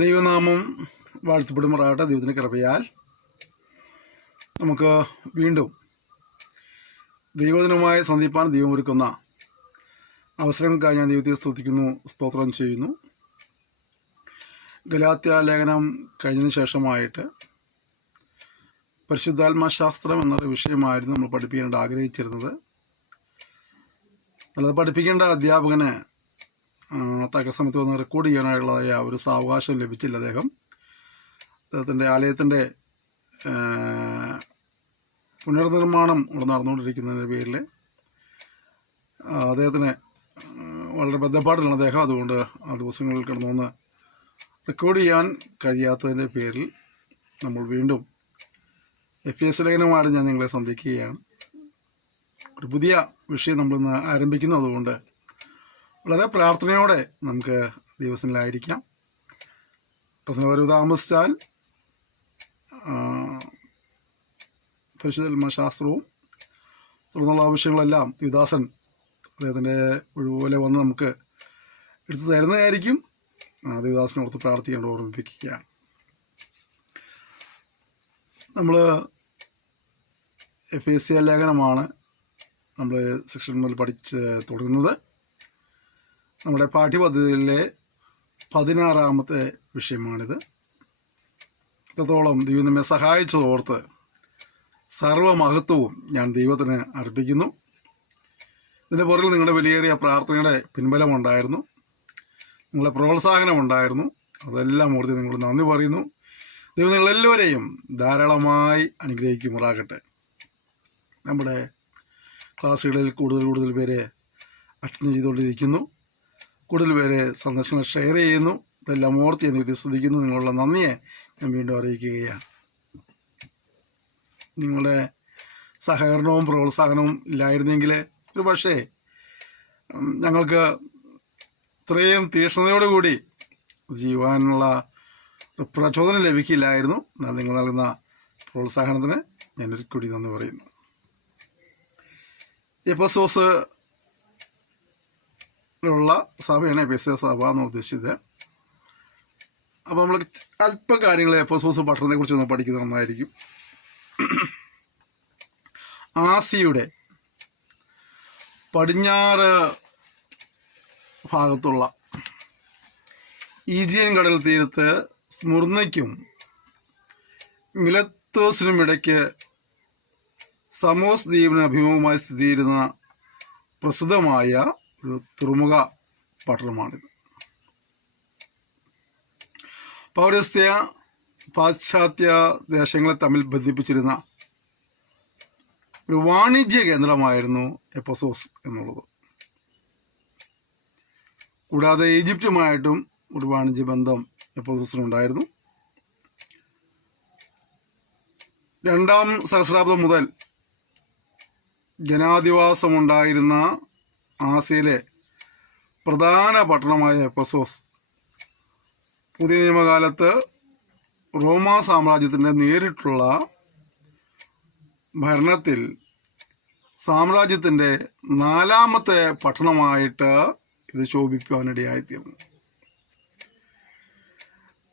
ദൈവനാമം വാഴ്ത്തപ്പെടുമാറാകട്ടെ. ദൈവത്തിൻ്റെ കൃപയാൽ നമുക്ക് വീണ്ടും ദൈവദിനമായി സന്ധിപ്പാൻ ദൈവം ഒരുക്കുന്ന അവസരങ്ങൾക്കായി ഞാൻ ദൈവത്തെ സ്തുതിക്കുന്നു, സ്തോത്രം ചെയ്യുന്നു. ഗലാത്യ ലേഖനം കഴിഞ്ഞതിന് ശേഷമായിട്ട് പരിശുദ്ധാത്മശാസ്ത്രം എന്നൊരു വിഷയമായിരുന്നു നമ്മൾ പഠിപ്പിക്കേണ്ട ആഗ്രഹിച്ചിരുന്നത്. അല്ലാതെ പഠിപ്പിക്കേണ്ട അധ്യാപകന് തക്ക സമയത്ത് വന്ന് റെക്കോർഡ് ചെയ്യാനായിട്ടുള്ളതായ ഒരു സാവകാശം ലഭിച്ചില്ല. അദ്ദേഹത്തിൻ്റെ ആലയത്തിൻ്റെ പുനർനിർമ്മാണം ഇവിടെ നടന്നുകൊണ്ടിരിക്കുന്നതിൻ്റെ പേരിൽ അദ്ദേഹത്തിന് വളരെ ബന്ധപ്പാടിലാണ് അദ്ദേഹം. അതുകൊണ്ട് ആ ദിവസങ്ങളിൽ കിടന്നുവന്ന് റെക്കോർഡ് ചെയ്യാൻ കഴിയാത്തതിൻ്റെ പേരിൽ നമ്മൾ വീണ്ടും എഫേസ്യ ലേഖനമായിട്ട് ഞാൻ നിങ്ങളെ സന്ധിക്കുകയാണ്. ഒരു പുതിയ വിഷയം നമ്മളിന്ന് ആരംഭിക്കുന്നു. അതുകൊണ്ട് വളരെ പ്രാർത്ഥനയോടെ നമുക്ക് ദിവസങ്ങളിലായിരിക്കാം. പ്രശ്നപരവ് താമസിച്ചാൽ പരിശുദ്ധാത്മശാസ്ത്രവും തുടർന്നുള്ള ആവശ്യങ്ങളെല്ലാം യുദാസൻ അദ്ദേഹത്തിൻ്റെ ഒഴിവുപോലെ വന്ന് നമുക്ക് എടുത്തു തരുന്നതായിരിക്കും. ദേവദാസനെ ഓർത്ത് പ്രാർത്ഥിക്കേണ്ട ഓർമ്മിപ്പിക്കുകയാണ്. നമ്മൾ എഫേസ്യ ലേഖനമാണ് നമ്മൾ സെക്ഷൻ മുതൽ പഠിച്ച് തുടങ്ങുന്നത്. നമ്മുടെ പാഠ്യപദ്ധതിയിലെ 16ാമത്തെ വിഷയമാണിത്. ഇത്രത്തോളം ദൈവം നമ്മെ സഹായിച്ചതോർത്ത് സർവമഹത്വവും ഞാൻ ദൈവത്തിന് അർപ്പിക്കുന്നു. ഇതിൻ്റെ പുറകിൽ നിങ്ങളുടെ വിലയേറിയ പ്രാർത്ഥനയുടെ പിൻബലമുണ്ടായിരുന്നു, നിങ്ങളുടെ പ്രോത്സാഹനമുണ്ടായിരുന്നു. അതെല്ലാം ഓർത്ത് നിങ്ങൾ നന്ദി പറയുന്നു. ദൈവം നിങ്ങളെല്ലാവരെയും ധാരാളമായി അനുഗ്രഹിക്കുമാറാകട്ടെ. നമ്മുടെ ക്ലാസ്സുകളിൽ കൂടുതൽ പേരെ അറ്റൻഡ് ചെയ്തുകൊണ്ടിരിക്കുന്നു. കൂടുതൽ പേരെ സന്ദേശങ്ങൾ ഷെയർ ചെയ്യുന്നു. ഇതെല്ലാം ഓർത്ത് ഞാൻ ഇത് സ്തുതിക്കുന്നു. നിങ്ങളുള്ള നന്ദിയെ ഞാൻ വീണ്ടും അറിയിക്കുകയാണ്. നിങ്ങളുടെ സഹകരണവും പ്രോത്സാഹനവും ഇല്ലായിരുന്നെങ്കിൽ ഒരു പക്ഷേ ഞങ്ങൾക്ക് ഇത്രയും തീക്ഷ്ണതയോടുകൂടി ചെയ്യുവാനുള്ള പ്രചോദനം ലഭിക്കില്ലായിരുന്നു. എന്നാൽ നിങ്ങൾ നൽകുന്ന പ്രോത്സാഹനത്തിന് ഞാനൊരു കൂടി നന്ദി പറയുന്നു. എഫെസോസ് ുള്ള സഭയാണ് എഫെസ്യ സഭ എന്ന് ഉദ്ദേശിച്ചത്. അപ്പോൾ നമ്മൾ അല്പ കാര്യങ്ങൾ എഫെസോസ് പട്ടണത്തെ കുറിച്ചൊന്ന് പഠിക്കുന്നത് നന്നായിരിക്കും. ആസിയുടെ പടിഞ്ഞാറ് ഭാഗത്തുള്ള ഈജിയൻ കടൽ തീരത്ത് സ്മുർന്നയ്ക്കും മിലത്തോസിനും ഇടയ്ക്ക് സമോസ് ദ്വീപിന് അഭിമുഖമായി സ്ഥിതി ചെയ്യുന്ന പ്രസിദ്ധമായ ഒരു തുറമുഖ പട്ടണമാണിത്. പൗരസ്ത്യ പാശ്ചാത്യ ദേശങ്ങളെ തമ്മിൽ ബന്ധിപ്പിച്ചിരുന്ന ഒരു വാണിജ്യ കേന്ദ്രമായിരുന്നു എഫെസോസ് എന്നുള്ളത്. കൂടാതെ ഈജിപ്തുമായിട്ടും ഒരു വാണിജ്യ ബന്ധം എഫെസോസിനുണ്ടായിരുന്നു. 2ാം സഹസ്രാബ്ദം മുതൽ ജനാധിവാസമുണ്ടായിരുന്ന ആസിയയിലെ പ്രധാന പട്ടണമായ എഫെസോസ് പുതിയ നിയമകാലത്ത് റോമാ സാമ്രാജ്യത്തിൻ്റെ നേരിട്ടുള്ള ഭരണത്തിൽ സാമ്രാജ്യത്തിൻ്റെ 4ാമത്തെ പട്ടണമായിട്ട് ഇത് ശോഭിക്കുവാനിടയായിത്തീർന്നു.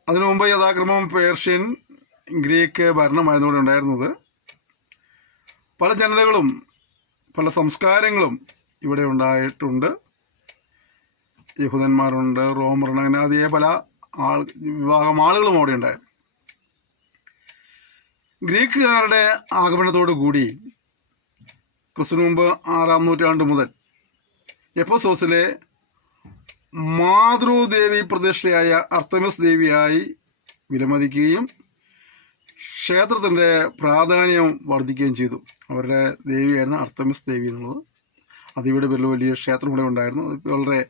അതിനു മുമ്പ് യഥാക്രമം പേർഷ്യൻ, ഗ്രീക്ക് ഭരണമായിരുന്നു ഇവിടെ ഉണ്ടായിരുന്നത്. പല ജനതകളും പല സംസ്കാരങ്ങളും ഇവിടെ ഉണ്ടായിട്ടുണ്ട്. യഹൂദന്മാരുണ്ട്, റോമറുണ്ട്, അങ്ങനെ അതേ പല വിഭാഗം ആളുകളും അവിടെ ഉണ്ടായിരുന്നു. ഗ്രീക്കുകാരുടെ ആഗമനത്തോടു കൂടി ക്രിസ്തുവിന് മുമ്പ് 6ാം നൂറ്റാണ്ട് മുതൽ എഫെസോസിലെ മാതൃദേവി പ്രതിഷ്ഠയായ അർത്തമിസ് ദേവിയായി വിലമതിക്കുകയും ക്ഷേത്രത്തിൻ്റെ പ്രാധാന്യം വർദ്ധിക്കുകയും ചെയ്തു. അവരുടെ ദേവിയായിരുന്നു അർത്തമിസ് ദേവി എന്നുള്ളത്. അതിവിടെ വലിയ ക്ഷേത്രം കൂടെ ഉണ്ടായിരുന്നു. അത് വളരെ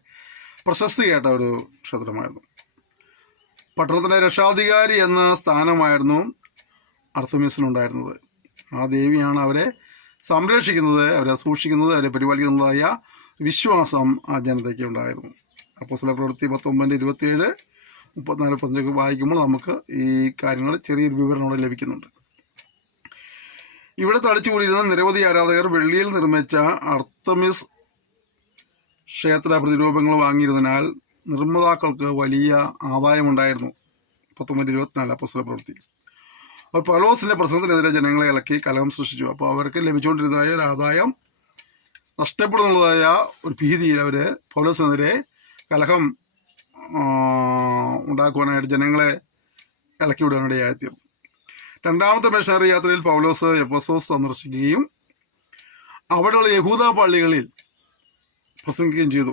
പ്രശസ്തി കേട്ട ഒരു ക്ഷേത്രമായിരുന്നു. പട്ടണത്തിൻ്റെ രക്ഷാധികാരി എന്ന സ്ഥാനമായിരുന്നു അർത്തമിസിനുണ്ടായിരുന്നത്. ആ ദേവിയാണ് അവരെ സംരക്ഷിക്കുന്നത്, അവരെ സൂക്ഷിക്കുന്നത്, അവരെ പരിപാലിക്കുന്നതായ വിശ്വാസം ആ ജനതയ്ക്ക് ഉണ്ടായിരുന്നു. അപ്പോസ്തല പ്രവൃത്തി 19:27, 34-35 വായിക്കുമ്പോൾ നമുക്ക് ഈ കാര്യങ്ങൾ ചെറിയൊരു വിവരണം ഇവിടെ ലഭിക്കുന്നുണ്ട്. ഇവിടെ തടിച്ചുകൂടിയിരുന്ന നിരവധി ആരാധകർ വെള്ളിയിൽ നിർമ്മിച്ച അർത്തമിസ് ക്ഷേത്ര പ്രതിരൂപങ്ങൾ വാങ്ങിയിരുന്നതിനാൽ നിർമ്മാതാക്കൾക്ക് വലിയ ആദായമുണ്ടായിരുന്നു. 19:24 അപ്പോസ്തല പ്രവൃത്തി. അപ്പോൾ പൗലോസിന്റെ പ്രസംഗത്തിനെതിരെ ജനങ്ങളെ ഇളക്കി കലഹം സൃഷ്ടിച്ചു. അപ്പോൾ അവർക്ക് ലഭിച്ചുകൊണ്ടിരുന്നതായ ഒരു ആദായം നഷ്ടപ്പെടുന്നതായ ഒരു ഭീതി അവര് പൗലോസിനെതിരെ കലഹം ഉണ്ടാക്കുവാനായിട്ട് ജനങ്ങളെ ഇളക്കി വിടാനിടയായിത്തീർന്നു. രണ്ടാമത്തെ മിഷണറി യാത്രയിൽ പൗലോസ് എഫെസോസ് സന്ദർശിക്കുകയും അവിടെയുള്ള യഹൂദ പള്ളികളിൽ പ്രസംഗിക്കുകയും ചെയ്തു.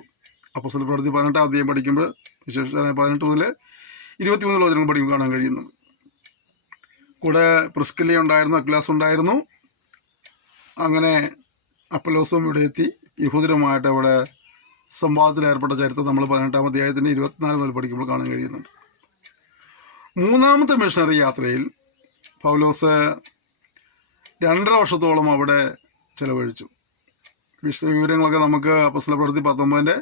അപ്പോസ്തല പ്രവൃത്തി 18-ാം അധ്യായം പഠിക്കുമ്പോൾ വിശേഷ 18 മുതൽ 23 വചനങ്ങൾ പഠിക്കുമ്പോൾ കാണാൻ കഴിയുന്നു. കൂടെ പ്രിസ്കില്ല ഉണ്ടായിരുന്നു, അക്വിലാസ് ഉണ്ടായിരുന്നു. അങ്ങനെ അപ്പൊല്ലോസും ഇവിടെ എത്തി യഹൂദരുമായിട്ട് അവിടെ സംവാദത്തിൽ ഏർപ്പെട്ട ചരിത്രം നമ്മൾ 18-ാം അധ്യായത്തിൻ്റെ 24 മുതൽ പഠിക്കുമ്പോൾ കാണാൻ കഴിയുന്നുണ്ട്. മൂന്നാമത്തെ മിഷണറി യാത്രയിൽ പൗലോസ് 2.5 വർഷത്തോളം അവിടെ ചെലവഴിച്ചു. വിവരങ്ങളൊക്കെ നമുക്ക് അപ്പോസ്തല പ്രവൃത്തി 19-ന്റെ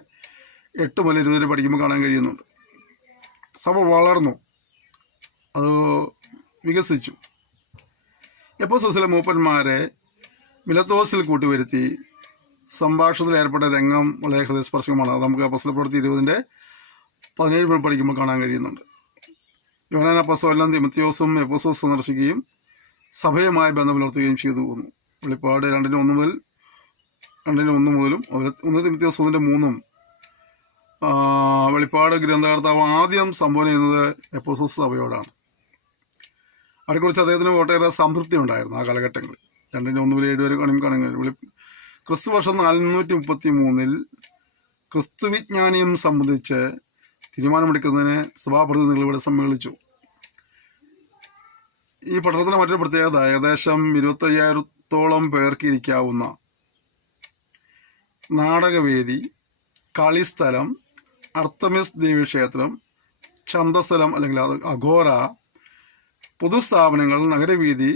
8 മുതൽ 20 വരെ പഠിക്കുമ്പോൾ കാണാൻ കഴിയുന്നുണ്ട്. സഭ വളർന്നു, അത് വികസിച്ചു. എഫെസോസിലെ മൂപ്പന്മാരെ മിലത്തോസിൽ കൂട്ടിവരുത്തി സംഭാഷണത്തിൽ ഏർപ്പെട്ട രംഗം വളരെ ഹൃദയസ്പർശകമാണ്. അത് നമുക്ക് അപ്പോസ്തല പ്രവൃത്തി 20-ന്റെ 17 മുതൽ പഠിക്കുമ്പോൾ കാണാൻ കഴിയുന്നുണ്ട്. യോഹന്നാൻ അപ്പോസ്തലനും തിമോഥെയോസും എഫെസോസ് സന്ദർശിക്കുകയും സഭയുമായി ബന്ധം പുലർത്തുകയും ചെയ്തു പോന്നു. വെളിപ്പാട് 2:1 മുതലും 1 തിമോഥെയോസ് 1:3 വെളിപ്പാട് ഗ്രന്ഥകർത്താവ് ആദ്യം സംബോധന ചെയ്യുന്നത് എഫെസോസ് സഭയോടാണ്. അവരെക്കുറിച്ച് അദ്ദേഹത്തിന് ഒട്ടേറെ സംതൃപ്തി ഉണ്ടായിരുന്നു ആ കാലഘട്ടങ്ങളിൽ. 2:1 മുതൽ 7 വരെ കാണാൻ കഴിയും. ക്രിസ്തു വർഷം 433 ക്രിസ്തുവിജ്ഞാനിയും സംബന്ധിച്ച് തീരുമാനമെടുക്കുന്നതിന് സഭാപ്രതിനിധികൾ ഇവിടെ സമ്മേളിച്ചു. ഈ പഠനത്തിലെ മറ്റൊരു പ്രത്യേകത ഏകദേശം 25,000-ഓളം പേർക്ക് ഇരിക്കാവുന്ന നാടകവേദി, കളിസ്ഥലം, അർത്തമിസ് ദേവീക്ഷേത്രം, ചന്തസ്ഥലം അല്ലെങ്കിൽ അഘോര, പൊതുസ്ഥാപനങ്ങൾ, നഗരവീതി,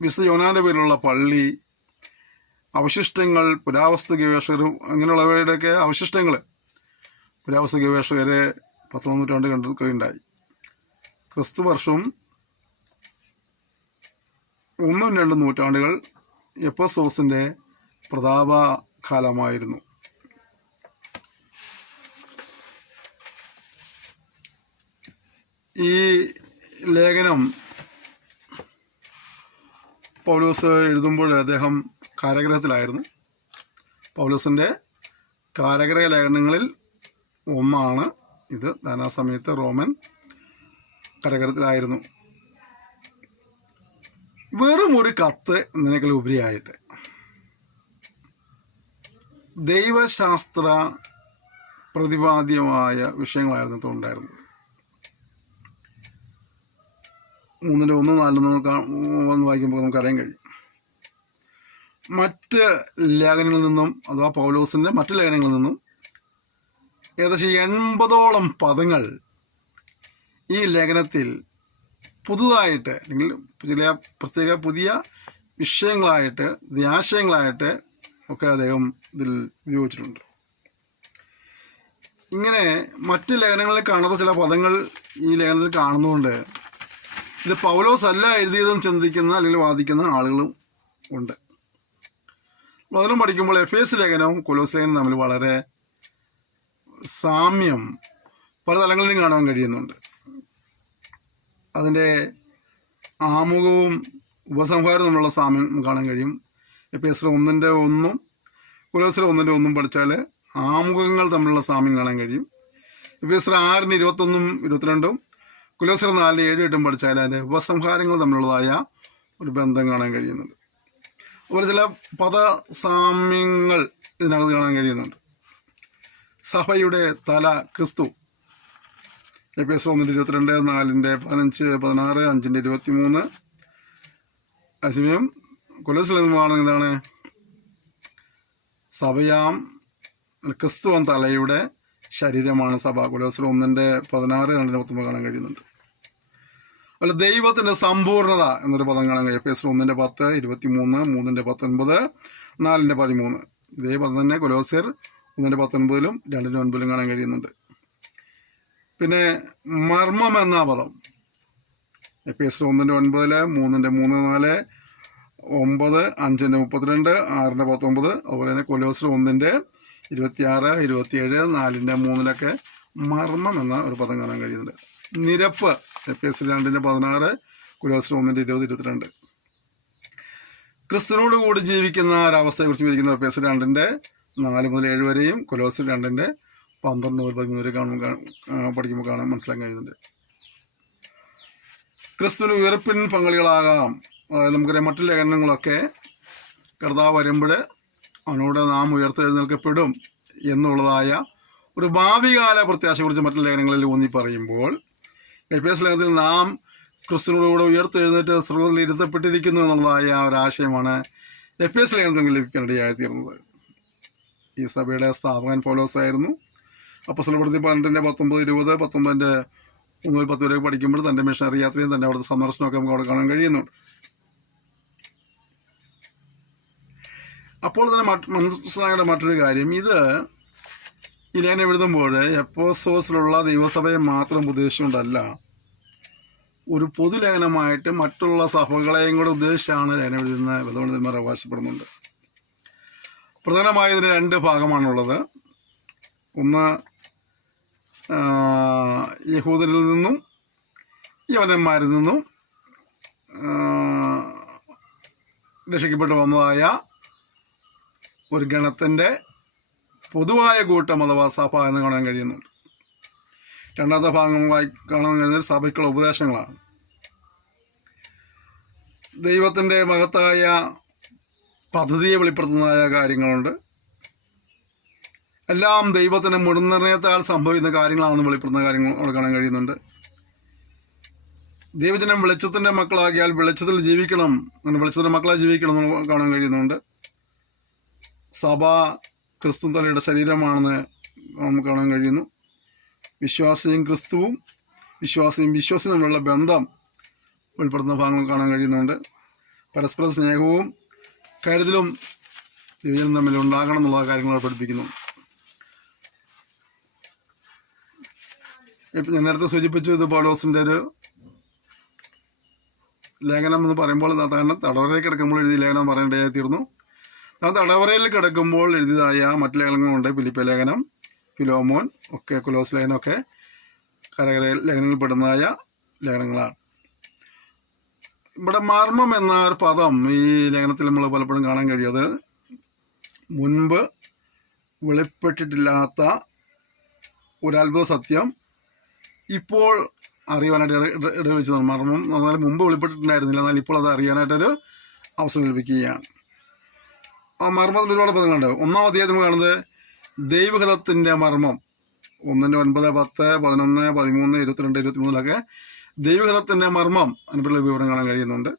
വിശുദ്ധ യോഹന്നാന്റെ പേരിലുള്ള പള്ളി, അവശിഷ്ടങ്ങൾ, പുരാവസ്തു ഗവേഷകരും അങ്ങനെയുള്ളവരുടെയൊക്കെ അവശിഷ്ടങ്ങൾ പുരാവസ്തു ഗവേഷകരെ 19-ാം നൂറ്റാണ്ട് കണ്ടെത്തുകയുണ്ടായി. ക്രിസ്തു വർഷവും 1-2 നൂറ്റാണ്ടുകൾ എഫെസോസിന്റെ പ്രതാപകാലമായിരുന്നു. ഈ ലേഖനം പൗലോസ് എഴുതുമ്പോൾ അദ്ദേഹം കാരാഗൃഹത്തിലായിരുന്നു. പൗലോസിൻ്റെ കാരാഗൃഹ ലേഖനങ്ങളിൽ ഒന്നാണ് ഇത്. ആ സമയത്ത് റോമൻ കാരാഗൃഹത്തിലായിരുന്നു. വെറും ഒരു കത്ത് എന്നതിനേക്കാൾ ഉപരിയായിട്ട് ദൈവശാസ്ത്ര പ്രതിപാദ്യമായ വിഷയങ്ങളായിരുന്നു ഉണ്ടായിരുന്നത്. 3:1-4 വായിക്കുമ്പോൾ നമുക്കറിയാൻ കഴിയും. മറ്റ് ലേഖനങ്ങളിൽ നിന്നും അഥവാ പൗലോസിൻ്റെ മറ്റ് ലേഖനങ്ങളിൽ നിന്നും ഏകദേശം 80ഓളം പദങ്ങൾ ഈ ലേഖനത്തിൽ പുതുതായിട്ട് അല്ലെങ്കിൽ ചില പ്രത്യേക പുതിയ വിഷയങ്ങളായിട്ട് ആശയങ്ങളായിട്ട് ഒക്കെ അദ്ദേഹം ഇതിൽ ഉപയോഗിച്ചിട്ടുണ്ട്. ഇങ്ങനെ മറ്റ് ലേഖനങ്ങളിൽ കാണാത്ത ചില പദങ്ങൾ ഈ ലേഖനത്തിൽ കാണുന്നതുകൊണ്ട് ഇത് പൗലോസ് അല്ല എഴുതിയതെന്ന് ചിന്തിക്കുന്ന അല്ലെങ്കിൽ വാദിക്കുന്ന ആളുകളും ഉണ്ട്. അതിലും പഠിക്കുമ്പോൾ എഫേസ് ലേഖനവും കൊലോസ് ലേഖനവും തമ്മിൽ വളരെ സാമ്യം പല തലങ്ങളിലും കാണാൻ കഴിയുന്നുണ്ട്. അതിൻ്റെ ആമുഖവും ഉപസംഹാരവും തമ്മിലുള്ള സാമ്യം കാണാൻ കഴിയും. എഫേസിലെ 1:1 കൊലോസിലെ 1:1 പഠിച്ചാൽ ആമുഖങ്ങൾ തമ്മിലുള്ള സാമ്യം കാണാൻ കഴിയും. എഫേസിലെ 6:21-22 കൊലോസിലെ 4:7-8 പഠിച്ചാൽ അതിൻ്റെ ഉപസംഹാരങ്ങൾ തമ്മിലുള്ളതായ ഒരു ബന്ധം കാണാൻ കഴിയുന്നുണ്ട്. അതുപോലെ ചില പദസാമ്യങ്ങൾ ഇതിനകത്ത് കാണാൻ കഴിയുന്നുണ്ട്. സഭയുടെ തല ക്രിസ്തു, എഫേസ്യർ 1:22, 4:15, 16, 5:23. അതേസമയം കൊലോസിൽ നിന്നുമാണ് എന്താണ് സഭയാം ക്രിസ്തുവൻ തലയുടെ ശരീരമാണ് സഭ. കൊലോസിൽ 1:16, 2:19 കാണാൻ കഴിയുന്നുണ്ട്. അതുപോലെ ദൈവത്തിൻ്റെ സമ്പൂർണത എന്നൊരു പദം കാണാൻ കഴിയും. എഫേസ്യർ 1:10, 23, 3:19, 4:13. ഇതേ പദം തന്നെ കൊലോസ്യർ 1:19 2:9 കാണാൻ കഴിയുന്നുണ്ട്. പിന്നെ മർമ്മം എന്ന പദം എഫേസ്യർ 1:9, 3:3, 4, 9, 5:32, 6:19. അതുപോലെ തന്നെ കൊലോസ്യർ 1:26, 27, 4:3 മർമ്മം എന്ന ഒരു പദം കാണാൻ കഴിയുന്നുണ്ട്. നിരപ്പ് എഫേസ്യർ 2:16, കൊലോസ്യർ 1:20, 22. ക്രിസ്തുവിനോട് കൂടി ജീവിക്കുന്ന ഒരവസ്ഥയെക്കുറിച്ച് വിവരിക്കുന്ന എഫേസ്യർ 2:4-7 വരെയും കൊലോസ്യർ 2:12-13 വരെ പഠിക്കുമ്പോൾ കാണാൻ മനസ്സിലാക്കാൻ കഴിയുന്നുണ്ട്. ക്രിസ്തുവിന് ഉയർപ്പിൻ പങ്കാളികളാകാം. അതായത് നമുക്കറിയാം മറ്റു ലേഖനങ്ങളൊക്കെ കർത്താവ് വരുമ്പോൾ അവനോട് നാം ഉയർത്തെഴുന്നേൽക്കപ്പെടും എന്നുള്ളതായ ഒരു ഭാവികാല പ്രത്യാശയെക്കുറിച്ച് മറ്റു ലേഖനങ്ങളിൽ ഊന്നി പറയുമ്പോൾ എഫേസ്യ ലേഖനത്തിൽ നാം ക്രിസ്തുവിനോടുകൂടെ ഉയർത്തെഴുന്നേറ്റ് സ്വർഗ്ഗത്തിൽ ഇരുത്തപ്പെട്ടിരിക്കുന്നു എന്നുള്ളതായ ഒരാശയമാണ് എഫേസ്യ ലേഖനത്തിൽ ലഭിക്കാനിടയായിത്തീർന്നത്. ഈ സഭയുടെ സ്ഥാപകൻ പൗലോസായിരുന്നു. അപ്പോസ്തലപ്രവൃത്തി 12:19, 20, 19:3-10 വരെ പഠിക്കുമ്പോൾ തൻ്റെ മിഷണറി യാത്രയും തൻ്റെ അവിടുത്തെ സന്ദർശനമൊക്കെ നമുക്ക് അവിടെ കാണാൻ കഴിയുന്നുണ്ട്. അപ്പോൾ തന്നെ മനസ്സിലാക്കേണ്ട മറ്റൊരു കാര്യം, ഇത് ഈ ലേഖനം എഴുതുമ്പോൾ എഫേസോസിലുള്ള ദൈവസഭയെ മാത്രം ഉദ്ദേശിച്ചുകൊണ്ടല്ല, ഒരു പൊതുലേഖനമായിട്ട് മറ്റുള്ള സഭകളെയും കൂടെ ഉദ്ദേശിച്ചാണ് ലേഖനം എഴുതുന്ന വേദപണ്ഡിതന്മാർ അവകാശപ്പെടുന്നുണ്ട്. പ്രധാനമായും ഇതിന് 2 ഭാഗമാണുള്ളത്. ഒന്ന് യഹൂദരിൽ നിന്നും യവനന്മാരിൽ നിന്നും രക്ഷിക്കപ്പെട്ടു വന്നതായ ഒരു ഗണത്തിൻ്റെ പൊതുവായ കൂട്ടം അഥവാ സഭ എന്ന് കാണാൻ കഴിയുന്നുണ്ട്. രണ്ടാമത്തെ ഭാഗമായി കാണാൻ കഴിയുന്നത് സഭയ്ക്കുള്ള ഉപദേശങ്ങളാണ്. ദൈവത്തിൻ്റെ മഹത്തായ പദ്ധതിയെ വെളിപ്പെടുത്തുന്നതായ കാര്യങ്ങളുണ്ട്. എല്ലാം ദൈവത്തിൻ്റെ മുൻനിർണയത്താൽ സംഭവിക്കുന്ന കാര്യങ്ങളാണെന്ന് വെളിപ്പെടുത്തുന്ന കാര്യങ്ങൾ അവിടെ കാണാൻ കഴിയുന്നുണ്ട്. ദൈവജനം വെളിച്ചത്തിൻ്റെ മക്കളാകിയാൽ വെളിച്ചത്തിൽ ജീവിക്കണം, അങ്ങനെ വെളിച്ചത്തിൻ്റെ മക്കളായി ജീവിക്കണം എന്ന് കാണാൻ കഴിയുന്നുണ്ട്. സഭ ക്രിസ്തു തലയുടെ ശരീരമാണെന്ന് നമുക്ക് കാണാൻ കഴിയുന്നു. വിശ്വാസിയും ക്രിസ്തുവും വിശ്വാസിയും തമ്മിലുള്ള ബന്ധം വെളിപ്പെടുത്തുന്ന ഭാഗങ്ങൾ കാണാൻ കഴിയുന്നുണ്ട്. പരസ്പര സ്നേഹവും കരുതലും ദൈവജനം തമ്മിൽ ഉണ്ടാകണം എന്നുള്ള കാര്യങ്ങൾ പഠിപ്പിക്കുന്നു. ഇപ്പം ഞാൻ നേരത്തെ സൂചിപ്പിച്ചു, ഇത് പൗലോസിൻ്റെ ഒരു ലേഖനം എന്ന് പറയുമ്പോൾ തന്നെ തടവറയിൽ കിടക്കുമ്പോൾ എഴുതിയ ലേഖനം പറയേണ്ടതായി തീർന്നു. താൻ തടവറയിൽ കിടക്കുമ്പോൾ എഴുതിയതായ മറ്റു ലേഖനങ്ങളുണ്ട്. ഫിലിപ്പി ലേഖനം, ഫിലോമോൻ ഒക്കെ, കൊലോസ് ലേഖനമൊക്കെ കരകര ലേഖനങ്ങളിൽ പെടുന്നതായ ലേഖനങ്ങളാണ്. ഇവിടെ മർമ്മം എന്ന ഒരു പദം ഈ ലേഖനത്തിൽ നമ്മൾ പലപ്പോഴും കാണാൻ കഴിയും. അത് മുൻപ് വെളിപ്പെട്ടിട്ടില്ലാത്ത ഒരത്ഭുത സത്യം ഇപ്പോൾ അറിയാനായിട്ട് ഇടവെച്ചതാണ്. മർമ്മം എന്നാൽ മുമ്പ് വെളിപ്പെട്ടിട്ടുണ്ടായിരുന്നില്ല, എന്നാൽ ഇപ്പോൾ അത് അറിയാനായിട്ടൊരു അവസരം ലഭിക്കുകയാണ്. ആ മർമ്മത്തിൽ ഒരുപാട് പദങ്ങളുണ്ട്. 1-ാം അധ്യായത്തിൽ കാണുന്നത് ദൈവഹിതത്തിൻ്റെ മർമ്മം. 1-9, 10, 11, 13, 22, 23 ദൈവഹിതത്തിൻ്റെ മർമ്മം അതിനെപ്പറ്റിയുള്ള വിവരം കാണാൻ കഴിയുന്നുണ്ട്.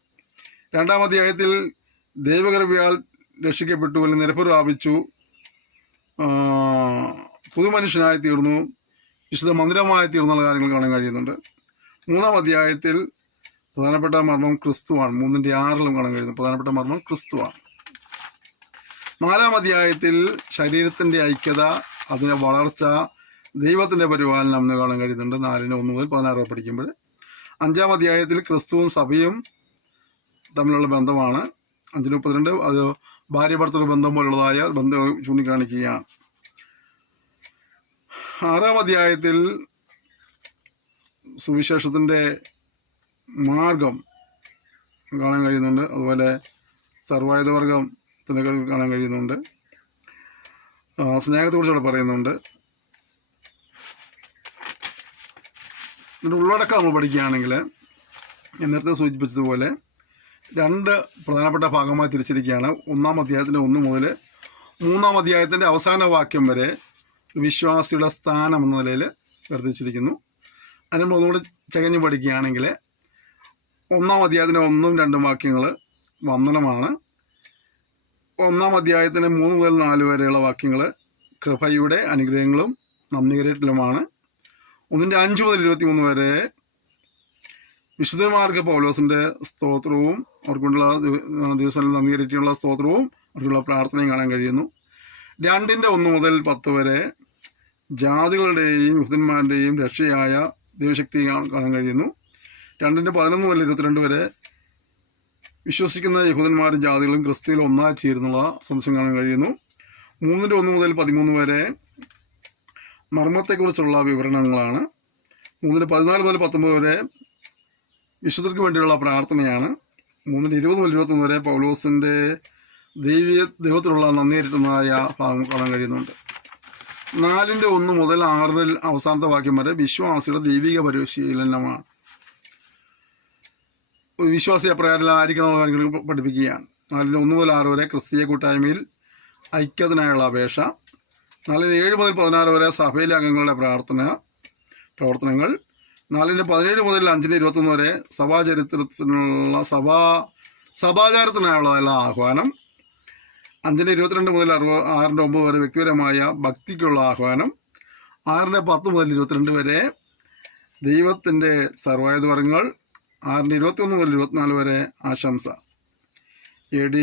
2-ാം അധ്യായത്തിൽ ദൈവകൃപയാൽ രക്ഷിക്കപ്പെട്ടു, അല്ലെങ്കിൽ നിരപ്പ് പ്രാപിച്ചു, പുതുമനുഷ്യനായി തീർന്നു, വിശുദ്ധ മന്ദിരമായി തീർന്നുള്ള കാര്യങ്ങൾ കാണാൻ കഴിയുന്നുണ്ട്. 3-ാം അധ്യായത്തിൽ പ്രധാനപ്പെട്ട മർമ്മം ക്രിസ്തുവാണ്. 3-6 കാണാൻ കഴിയുന്നു. പ്രധാനപ്പെട്ട മർമ്മം ക്രിസ്തുവാണ്. 4-ാം അധ്യായത്തിൽ ശരീരത്തിൻ്റെ ഐക്യത, അതിൻ്റെ വളർച്ച, ദൈവത്തിൻ്റെ പരിപാലനം എന്ന് കാണാൻ കഴിയുന്നുണ്ട്. 4-1-16 പഠിക്കുമ്പോൾ. 5-ാം അധ്യായത്തിൽ ക്രിസ്തുവും സഭയും തമ്മിലുള്ള ബന്ധമാണ്. 5-32 അത് ഭാര്യ ഭർത്തൃ ബന്ധം പോലുള്ളതായ ബന്ധം ചൂണ്ടിക്കാണിക്കുകയാണ്. 6-ാം അധ്യായത്തിൽ സുവിശേഷത്തിൻ്റെ മാർഗം കാണാൻ കഴിയുന്നുണ്ട്. അതുപോലെ സർവായുധവർഗത്തിൻ്റെ കാണാൻ കഴിയുന്നുണ്ട്. സ്നേഹത്തെക്കുറിച്ചവിടെ പറയുന്നുണ്ട്. ഇതിൻ്റെ ഉള്ളടക്കം നമ്മൾ പഠിക്കുകയാണെങ്കിൽ ഞാൻ നേരത്തെ സൂചിപ്പിച്ചതുപോലെ 2 പ്രധാനപ്പെട്ട ഭാഗമായി തിരിച്ചിരിക്കുകയാണ്. 1-ാം അധ്യായത്തിൻ്റെ 1 മുതൽ 3-ാം അധ്യായത്തിൻ്റെ അവസാന വാക്യം വരെ വിശ്വാസിയുടെ സ്ഥാനം എന്ന നിലയിൽ വേർതിരിച്ചിരിക്കുന്നു. അതിന് ഒന്നുകൂടി ചകഞ്ഞ് പഠിക്കുകയാണെങ്കിൽ 1-ാം അധ്യായത്തിൻ്റെ 1-2 വാക്യങ്ങൾ വന്ദനമാണ്. 1-ാം അധ്യായത്തിൻ്റെ 3 മുതൽ 4 വരെയുള്ള വാക്യങ്ങൾ കൃപയുടെ അനുഗ്രഹങ്ങളും നന്ദികരട്ടിലുമാണ്. 1-5 മുതൽ 23 വരെ വിശുദ്ധന്മാർക്ക് പൗലോസിൻ്റെ സ്തോത്രവും അവർക്കുള്ള ദിവസങ്ങളിൽ നന്ദികരറ്റിയുള്ള സ്തോത്രവും അവർക്കുള്ള പ്രാർത്ഥനയും കാണാൻ കഴിയുന്നു. 2-1 മുതൽ 10 വരെ ജാതികളുടെയും യഹൂദന്മാരുടെയും രക്ഷയായ ദൈവശക്തി കാണാൻ കഴിയുന്നു. 2-11 മുതൽ 22 വരെ വിശ്വസിക്കുന്ന യഹൂദന്മാരും ജാതികളും ക്രിസ്തുവിൽ ഒന്നായി ചേരുന്നുള്ള സന്ദേശം കാണാൻ കഴിയുന്നു. 3-1 മുതൽ 13 വരെ മർമ്മത്തെക്കുറിച്ചുള്ള വിവരണങ്ങളാണ്. 3:14 മുതൽ 19 വരെ വിശുദ്ധർക്ക് വേണ്ടിയുള്ള പ്രാർത്ഥനയാണ്. 3:20 മുതൽ 21 വരെ പൗലോസിൻ്റെ ദൈവത്തിലുള്ള നന്ദിയേറ്റുന്നതായ ഭാഗം കാണാൻ കഴിയുന്നുണ്ട്. 4:1 മുതൽ 6 അവസാനത്തെ വാക്യം വരെ വിശ്വാസിയുടെ ദൈവിക പരിശീലനമാണ്. ഒരു വിശ്വാസി അപ്രകാരമായിരിക്കണമെന്ന കാര്യങ്ങൾ പഠിപ്പിക്കുകയാണ്. 4:1 മുതൽ 6 വരെ ക്രിസ്തീയ കൂട്ടായ്മയിൽ ഐക്യത്തിനായുള്ള അപേക്ഷ. 4:7 മുതൽ 16 വരെ സഭയിലെ അംഗങ്ങളുടെ പ്രവർത്തനങ്ങൾ. 4:17 മുതൽ 5:21 വരെ സദാചാരത്തിനായുള്ള ആഹ്വാനം. 5:22 മുതൽ 6:9 വരെ വ്യക്തിപരമായ ഭക്തിക്കുള്ള ആഹ്വാനം. 6:10 മുതൽ 22 വരെ ദൈവത്തിൻ്റെ സർവ്വായുധവർഗങ്ങൾ. 6:21 മുതൽ 24 വരെ ആശംസ. AD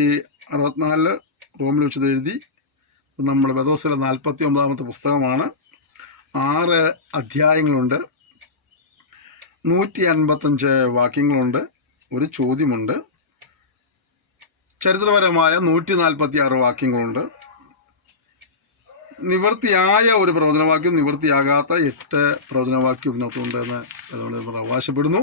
64 റോമിൽ വെച്ചത് എഴുതി. നമ്മുടെ വേദോസിലെ 49ാമത്തെ പുസ്തകമാണ്. 6 അധ്യായങ്ങളുണ്ട്, 155 വാക്യങ്ങളുണ്ട്, ഒരു ചോദ്യമുണ്ട്. ചരിത്രപരമായ 146 വാക്യങ്ങളുണ്ട്. നിവൃത്തിയായ ഒരു പ്രവചനവാക്യം, നിവൃത്തിയാകാത്ത 8 പ്രവചനവാക്യം ഇതിനകത്തുണ്ട് എന്ന് അതുകൊണ്ട് അവകാശപ്പെടുന്നു.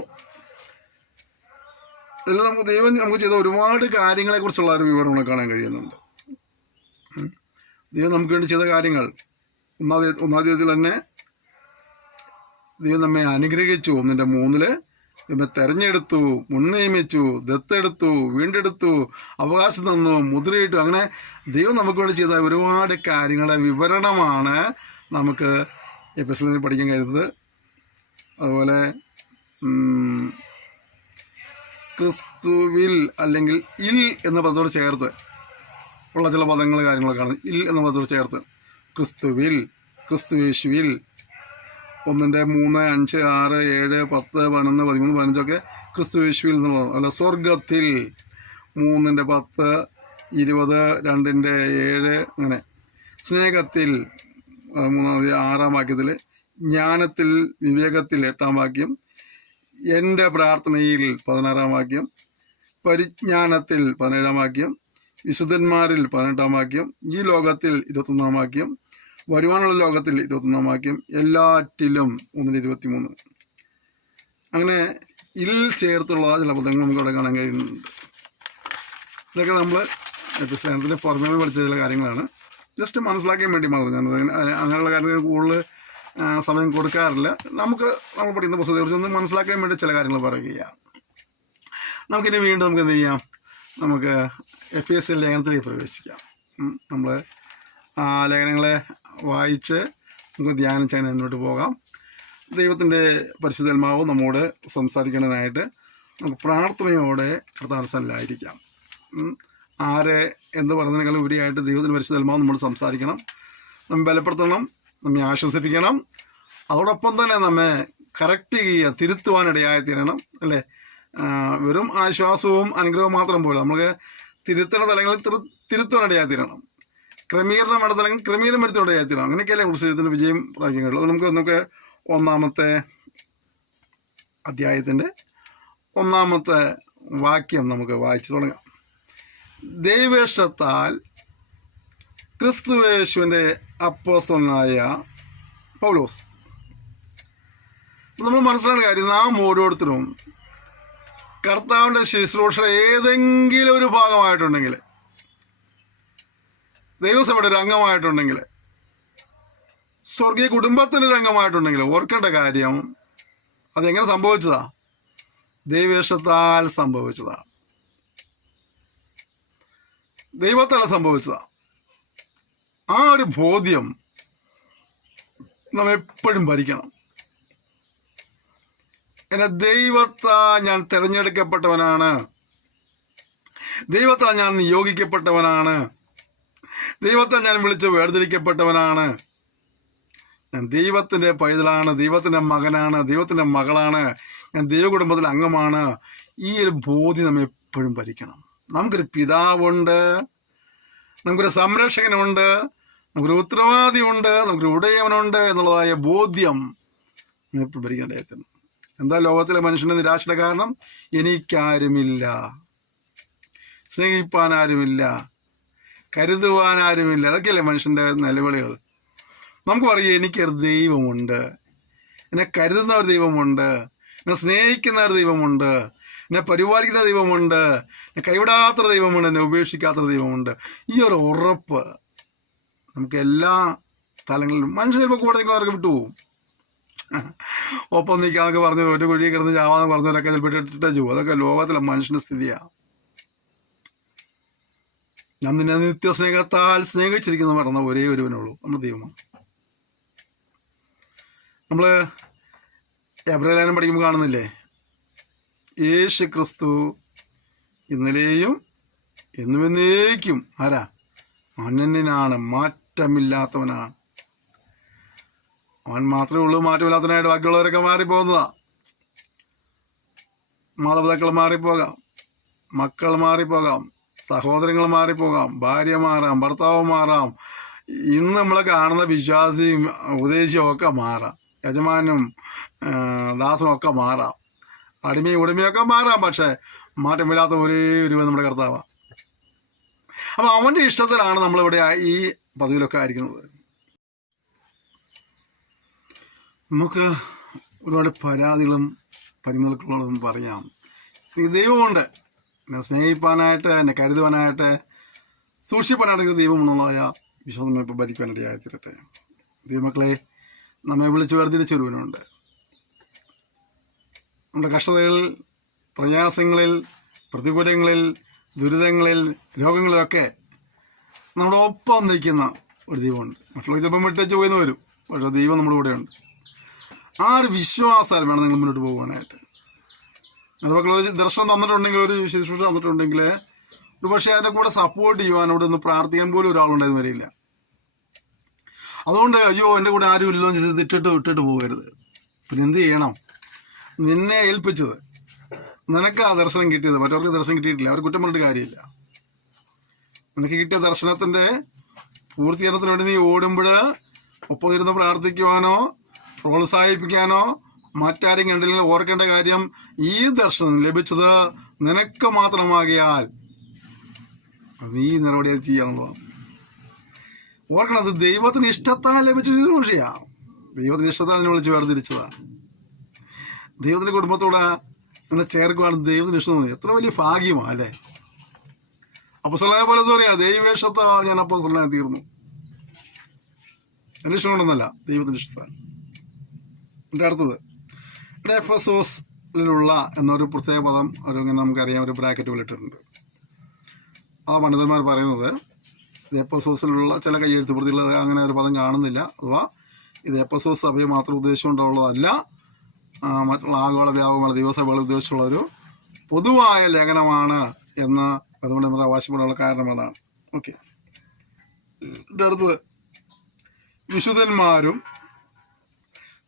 ഇതിൽ നമുക്ക് ചെയ്ത ഒരുപാട് കാര്യങ്ങളെക്കുറിച്ചുള്ള ഒരു വിവരങ്ങൾ കാണാൻ കഴിയുന്നുണ്ട്. ദൈവം നമുക്ക് വേണ്ടി ചെയ്ത കാര്യങ്ങൾ, ഒന്നാം തീയതിയിൽ തന്നെ ദൈവം നമ്മെ അനുഗ്രഹിച്ചു. 1:3 നമ്മെ തെരഞ്ഞെടുത്തു, മുൻനിയമിച്ചു, ദത്തെടുത്തു, വീണ്ടെടുത്തു, അവകാശം തന്നു, മുദ്രയിട്ടു. അങ്ങനെ ദൈവം നമുക്ക് വേണ്ടി ചെയ്ത ഒരുപാട് കാര്യങ്ങളുടെ വിവരണമാണ് നമുക്ക് എപ്പിസോഡിൽ പഠിക്കാൻ കഴിയുന്നത്. അതുപോലെ ക്രിസ്തുവിൽ അല്ലെങ്കിൽ ഇൽ എന്ന പദത്തോട് ചേർത്ത് ഉള്ള ചില പദങ്ങൾ കാര്യങ്ങളൊക്കെ കാണുന്നത്. ഇൽ എന്ന പദത്തോട് ചേർത്ത് ക്രിസ്തുവിൽ, ക്രിസ്തുയേശുവിൽ. 1:3, 5, 6, 7, 10, 11, 13, 15 ക്രിസ്തുയേശുവിൽ എന്നുള്ളത്. അല്ല, സ്വർഗത്തിൽ 3:10, 20, 2:7 അങ്ങനെ. സ്നേഹത്തിൽ 6-ാം വാക്യത്തിൽ, ജ്ഞാനത്തിൽ വിവേകത്തിൽ 8-ാം വാക്യം, എൻ്റെ പ്രാർത്ഥനയിൽ 16-ാം വാക്യം, പരിജ്ഞാനത്തിൽ 17-ാം വാക്യം, വിശുദ്ധന്മാരിൽ 18-ാം വാക്യം, ഈ ലോകത്തിൽ 21-ാം വാക്യം, വരുവാനുള്ള ലോകത്തിൽ 21-ാം വാക്യം, എല്ലാറ്റിലും 1:23. അങ്ങനെ ഇൽ ചേർത്തുള്ള ചില പദങ്ങൾ നമുക്ക് അവിടെ കാണാൻ കഴിയുന്നുണ്ട്. ഇതൊക്കെ നമ്മൾ സ്നേഹത്തിൻ്റെ പുറമേ പഠിച്ച ചില കാര്യങ്ങളാണ്. ജസ്റ്റ് മനസ്സിലാക്കാൻ വേണ്ടി മാത്രം ഞാനത് അങ്ങനെയുള്ള കാര്യങ്ങൾ കൂടുതൽ സമയം കൊടുക്കാറില്ല. നമ്മൾ പഠിക്കുന്ന പുസ്തകത്തെക്കുറിച്ച് ഒന്ന് മനസ്സിലാക്കാൻ വേണ്ടി ചില കാര്യങ്ങൾ പറയുകയാണ്. നമുക്കിനി വീണ്ടും നമുക്ക് എന്ത് ചെയ്യാം, നമുക്ക് FSL ലേഖനത്തിലേക്ക് പ്രവേശിക്കാം. നമ്മൾ ആ ലേഖനങ്ങളെ വായിച്ച് നമുക്ക് ധ്യാനിച്ച് അതിന് മുന്നോട്ട് പോകാം. ദൈവത്തിൻ്റെ പരിശുദ്ധാത്മാവ് നമ്മോട് സംസാരിക്കുന്നതിനായിട്ട് നമുക്ക് പ്രാർത്ഥനയോടെ കർത്താവിലായിരിക്കാം. ആരെ എന്ന് പറയുന്നതിനേക്കാൾ ഉപരിയായിട്ട് ദൈവത്തിൻ്റെ പരിശുദ്ധാത്മാവ് നമ്മോട് സംസാരിക്കണം, നമ്മെ ബലപ്പെടുത്തണം, നമ്മെ ആശ്വസിപ്പിക്കണം. അതോടൊപ്പം തന്നെ നമ്മെ കറക്റ്റ് ചെയ്യുക, തിരുത്തുവാനിടയായി തീരണം. അല്ലേ, വെറും ആശ്വാസവും അനുഗ്രഹവും മാത്രം പോലെ നമുക്ക് തിരുത്തണ തലങ്ങളിൽ തിരുത്തുവാനിടയായി തീരണം. ക്രമീകരണം വേണ്ട തലങ്ങൾ ക്രമീകരണം വരുത്തിനിടയായി തീരണം. അങ്ങനെയൊക്കെയല്ലേ ഉത്സവത്തിന് വിജയം പ്രാപിക്കാൻ കഴിയുള്ളൂ. നമുക്ക് 1-ാമത്തെ അധ്യായത്തിൻ്റെ 1-ാമത്തെ വാക്യം നമുക്ക് വായിച്ചു തുടങ്ങാം. ദൈവേഷ്ടത്താൽ ക്രിസ്തുയേശുവിൻ്റെ അപ്പോസ്തലനായ പൗലോസ്. നമ്മൾ മനസ്സിലാക്കുന്ന കാര്യം, നാം ഓരോരുത്തരും കർത്താവിൻ്റെ ശുശ്രൂഷ ഏതെങ്കിലും ഒരു ഭാഗമായിട്ടുണ്ടെങ്കിൽ, ദൈവസഭയുടെ ഒരു അംഗമായിട്ടുണ്ടെങ്കിൽ, സ്വർഗീയ കുടുംബത്തിൻ്റെ ഒരു അംഗമായിട്ടുണ്ടെങ്കിൽ ഓർക്കേണ്ട കാര്യം, അതെങ്ങനെ സംഭവിച്ചതാ? ദൈവേഷ്ടത്താൽ സംഭവിച്ചതാണ്, ദൈവത്താൽ സംഭവിച്ചതാണ്. ആ ഒരു ബോധ്യം നാം എപ്പോഴും ഭരിക്കണം. എന്നെ ദൈവത്താൽ ഞാൻ തിരഞ്ഞെടുക്കപ്പെട്ടവനാണ്, ദൈവത്താൽ ഞാൻ നിയോഗിക്കപ്പെട്ടവനാണ്, ദൈവത്താൽ ഞാൻ വിളിച്ച് വേർതിരിക്കപ്പെട്ടവനാണ്, ഞാൻ ദൈവത്തിൻ്റെ പൈതലാണ്, ദൈവത്തിൻ്റെ മകനാണ്, ദൈവത്തിൻ്റെ മകളാണ്, ഞാൻ ദൈവകുടുംബത്തിലെ അംഗമാണ്. ഈ ഒരു ബോധ്യം നമ്മെ എപ്പോഴും ഭരിക്കണം. നമുക്കൊരു പിതാവുണ്ട്, നമുക്കൊരു സംരക്ഷകനുണ്ട്, നമുക്കൊരു ഉത്തരവാദിയുണ്ട്, നമുക്കൊരു ഉടയവനുണ്ട് എന്നുള്ളതായ ബോധ്യം എപ്പോഴും ഭരിക്കേണ്ടതായിരുന്നു. എന്താ ലോകത്തിലെ മനുഷ്യൻ്റെ നിരാശയുടെ കാരണം? എനിക്കാരുമില്ല, സ്നേഹിപ്പാൻ ആരുമില്ല, കരുതുവാൻ ആരുമില്ല. അതൊക്കെയല്ലേ മനുഷ്യൻ്റെ നിലവിളികൾ. നമുക്ക് പറയാം, എനിക്കൊരു ദൈവമുണ്ട്, എന്നെ കരുതുന്ന ഒരു ദൈവമുണ്ട്, എന്നെ സ്നേഹിക്കുന്ന ഒരു ദൈവമുണ്ട്, എന്നെ പരിപാലിക്കുന്ന ദൈവമുണ്ട്, എന്നെ കൈവിടാത്തൊരു ദൈവമുണ്ട്, എന്നെ ഉപേക്ഷിക്കാത്തൊരു ദൈവമുണ്ട്. ഈ ഒരു ഉറപ്പ് നമുക്ക് എല്ലാ തലങ്ങളിലും, മനുഷ്യ ചിലപ്പോൾ കൂടെ നിൽക്കുന്നവർക്ക് വിട്ടുപോകും. ഒപ്പം നിൽക്കാന്നൊക്കെ പറഞ്ഞു ഒരു കുഴി കിടന്ന് ചാവാന്ന് പറഞ്ഞവരൊക്കെ ചിലപ്പോൾ ഇട്ടിട്ടേ പോകും. അതൊക്കെ ലോകത്തിലെ മനുഷ്യൻ്റെ സ്ഥിതിയാണ്. ഞാൻ നിന്നെ നിത്യസ്നേഹത്താൽ സ്നേഹിച്ചിരിക്കുന്നു പറഞ്ഞ ഒരേ ഒരുവനുള്ളൂ, നമ്മൾ ദൈവമാണ്. നമ്മൾ എബ്രായലേഖനം പഠിക്കുമ്പോൾ കാണുന്നില്ലേ, യേശു ക്രിസ്തു ഇന്നലെയും എന്നുമെന്നേക്കും ആരാ? അനന്യനാണ്, മാറ്റമില്ലാത്തവനാണ്. അവൻ മാത്രമേ ഉള്ളൂ മാറ്റമില്ലാത്തവനായിട്ട്. ബാക്കിയുള്ളവരൊക്കെ മാറിപ്പോകുന്നതാ. മാതാപിതാക്കൾ മാറിപ്പോകാം, മക്കൾ മാറിപ്പോകാം, സഹോദരങ്ങൾ മാറിപ്പോകാം, ഭാര്യ മാറാം, ഭർത്താവ് മാറാം. ഇന്ന് നമ്മൾ കാണുന്ന വിശ്വാസിയും ഉപദേശിയും ഒക്കെ മാറാം, യജമാനും ദാസനും ഒക്കെ മാറാം, അടിമയും ഉടമയൊക്കെ മാറാം. പക്ഷെ മാറ്റമില്ലാത്ത ഒരേ ഒരുവൻ നമ്മുടെ കർത്താവാണ്. അപ്പം അവൻ്റെ ഇഷ്ടത്തിലാണ് നമ്മളിവിടെ ഈ പദവിയിലൊക്കെ ആയിരിക്കുന്നത്. നമുക്ക് ഒരുപാട് പരാതികളും പരിമിതികളും പറയാം. ഈ ദൈവമുണ്ട്, എന്നെ സ്നേഹിപ്പാനായിട്ട്, എന്നെ കരുതുവാനായിട്ട്, സൂക്ഷിപ്പാനായിട്ട് ദൈവമുള്ളതായ വിശ്വാസം ഇപ്പോൾ ഭരിക്കാനിടയായി തീരട്ടെ. ദൈവമക്കളെ, നമ്മെ വിളിച്ച് വേർതിരിച്ചൊരുവനുണ്ട്. നമ്മുടെ കഷ്ടതകളിൽ, പ്രയാസങ്ങളിൽ, പ്രതികൂലങ്ങളിൽ, ദുരിതങ്ങളിൽ, രോഗങ്ങളിലൊക്കെ നമ്മുടെ ഒപ്പം നിൽക്കുന്ന ഒരു ദൈവമുണ്ട്. മറ്റുള്ള ചിലപ്പം വിട്ടേച്ച് പോയെന്ന് വരും, പക്ഷേ ദൈവം നമ്മുടെ കൂടെയുണ്ട്. ആ ഒരു വിശ്വാസം വേണം നിങ്ങൾ മുന്നോട്ട് പോകുവാനായിട്ട്. ഒരു ദർശനം തന്നിട്ടുണ്ടെങ്കിൽ, ഒരു ശുശ്രൂഷ തന്നിട്ടുണ്ടെങ്കിൽ, ഒരു പക്ഷേ അതിൻ്റെ കൂടെ സപ്പോർട്ട് ചെയ്യുവാൻ, ഇവിടെ ഒന്ന് പ്രാർത്ഥിക്കാൻ പോലും ഒരാളുണ്ടായിരുന്നു വരില്ല. അതുകൊണ്ട് അയ്യോ എൻ്റെ കൂടെ ആരും ഇല്ലോ ചെയ്ത് വിട്ടിട്ട് പോകരുത്. പിന്നെ എന്ത് ചെയ്യണം? നിന്നെ ഏൽപ്പിച്ചത്, നിനക്ക് ആ ദർശനം കിട്ടിയത്, മറ്റവർക്ക് ദർശനം കിട്ടിയിട്ടില്ല, അവർ കുറ്റം പറഞ്ഞിട്ട് കാര്യമില്ല. നിനക്ക് കിട്ടിയ ദർശനത്തിൻ്റെ പൂർത്തീകരണത്തിന് വേണ്ടി നീ ഓടുമ്പോൾ ഒപ്പം ഇരുന്ന് പ്രാർത്ഥിക്കുവാനോ പ്രോത്സാഹിപ്പിക്കാനോ മറ്റാരും കണ്ടില്ലെങ്കിൽ ഓർക്കേണ്ട കാര്യം, ഈ ദർശനം ലഭിച്ചത് നിനക്ക് മാത്രമാകിയാൽ നീ നടപടി ചെയ്യാനുള്ളതാണ്. ഓർക്കണം, അത് ദൈവത്തിന് ഇഷ്ടത്താൽ ലഭിച്ച ശുശ്രൂഷയാണ്. ദൈവത്തിന് ഇഷ്ടത്താൽ അതിനെ വിളിച്ച് വേർതിരിച്ചതാണ്. ദൈവത്തിൻ്റെ കുടുംബത്തോടെ എന്നെ ചേർക്കുവാണ് ദൈവത്തിന് ഇഷ്ടം തോന്നി. എത്ര വലിയ ഭാഗ്യമാണ് അല്ലേ? അപ്പോസ്തലനായ പോലെ പറയാ, ദൈവേഷ്ടത്താൽ ഞാൻ അപ്പോസ്തലനായി തീർന്നു. എൻ്റെ ഇഷ്ടം കൊണ്ടൊന്നല്ല, ദൈവത്തിൻ്റെ ഇഷ്ടത്താൽ. എൻ്റെ അടുത്തത് ഇവിടെ എഫെസോസിലുള്ള എന്നൊരു പ്രത്യേക പദം ഇങ്ങനെ നമുക്കറിയാം, ഒരു ബ്രാക്കറ്റുകൾ ഇട്ടിട്ടുണ്ട്. ആ പണ്ഡിതന്മാർ പറയുന്നത് ഇത് എഫെസോസിലുള്ള ചില കയ്യെഴുത്ത് പ്രതികൾ അങ്ങനെ ഒരു പദം കാണുന്നില്ല. അഥവാ ഇത് എഫെസോസ് സഭയെ മാത്രം ഉദ്ദേശിച്ചുകൊണ്ടുള്ളതല്ല, മറ്റുള്ള ആഗോള വ്യാപകമുള്ള ദൈവസഭകളെ ഉദ്ദേശിച്ചുള്ള ഒരു പൊതുവായ ലേഖനമാണ് എന്ന് അതുകൊണ്ട് നമ്മുടെ അവകാശപ്പെടാനുള്ള കാരണം അതാണ്. ഓക്കെ, ഇതിൻ്റെ അടുത്തത് വിശുദ്ധന്മാരും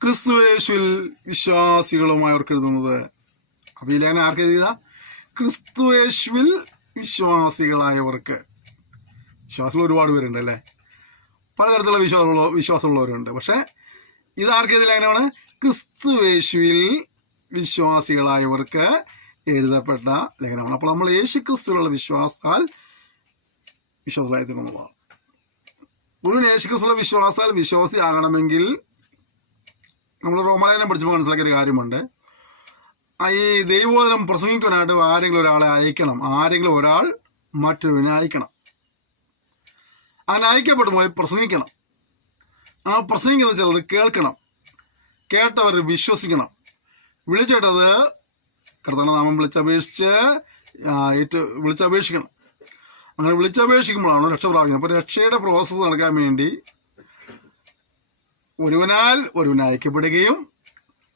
ക്രിസ്തുയേശുവിൽ വിശ്വാസികളുമായവർക്ക് എഴുതുന്നത്. അപ്പോൾ ഈ ലേഖനം ആർക്കെഴുതിയതാ? ക്രിസ്തുയേശുവിൽ വിശ്വാസികളായവർക്ക്. വിശ്വാസികൾ ഒരുപാട് പേരുണ്ട് അല്ലേ, പലതരത്തിലുള്ള വിശ്വാസമുള്ളവരുണ്ട്. പക്ഷേ ഇതാർക്കെഴുതിയ ലേഖനമാണ്? ക്രിസ്തുയേശുവിൽ വിശ്വാസികളായവർക്ക് എഴുതപ്പെട്ട ലേഖനമാണ്. അപ്പോൾ നമ്മൾ യേശു ക്രിസ്തുവിലുള്ള വിശ്വാസത്താൽ വിശ്വാസികളായി തീർന്നതാണ്. മുഴുവൻ യേശു ക്രിസ്തുവിലുള്ള വിശ്വാസത്താൽ വിശ്വാസിയാകണമെങ്കിൽ നമ്മൾ റോമാലേഖനം പഠിച്ചപ്പോൾ മനസ്സിലാക്കിയൊരു കാര്യമുണ്ട്. ഈ ദൈവവചനം പ്രസംഗിക്കാനായിട്ട് ആരെങ്കിലും ഒരാളെ അയക്കണം, ആരെങ്കിലും ഒരാൾ മറ്റൊരുവിനെ അയക്കണം. അങ്ങനെ അയക്കപ്പെടുമ്പോൾ പ്രസംഗിക്കണം. ആ പ്രസംഗിക്കുന്ന ചിലർ കേൾക്കണം, കേട്ടവർ വിശ്വസിക്കണം, വിളിച്ചിട്ടത് കർത്താവിന്റെ നാമം വിളിച്ചപേക്ഷിക്കണം. അങ്ങനെ വിളിച്ചപേക്ഷിക്കുമ്പോഴാണ് രക്ഷ പ്രാപിക്കുന്നത്. അപ്പോൾ രക്ഷയുടെ പ്രോസസ്സ് നടക്കാൻ വേണ്ടി ഒരുവനാൽ ഒരുവൻ അയക്കപ്പെടുകയും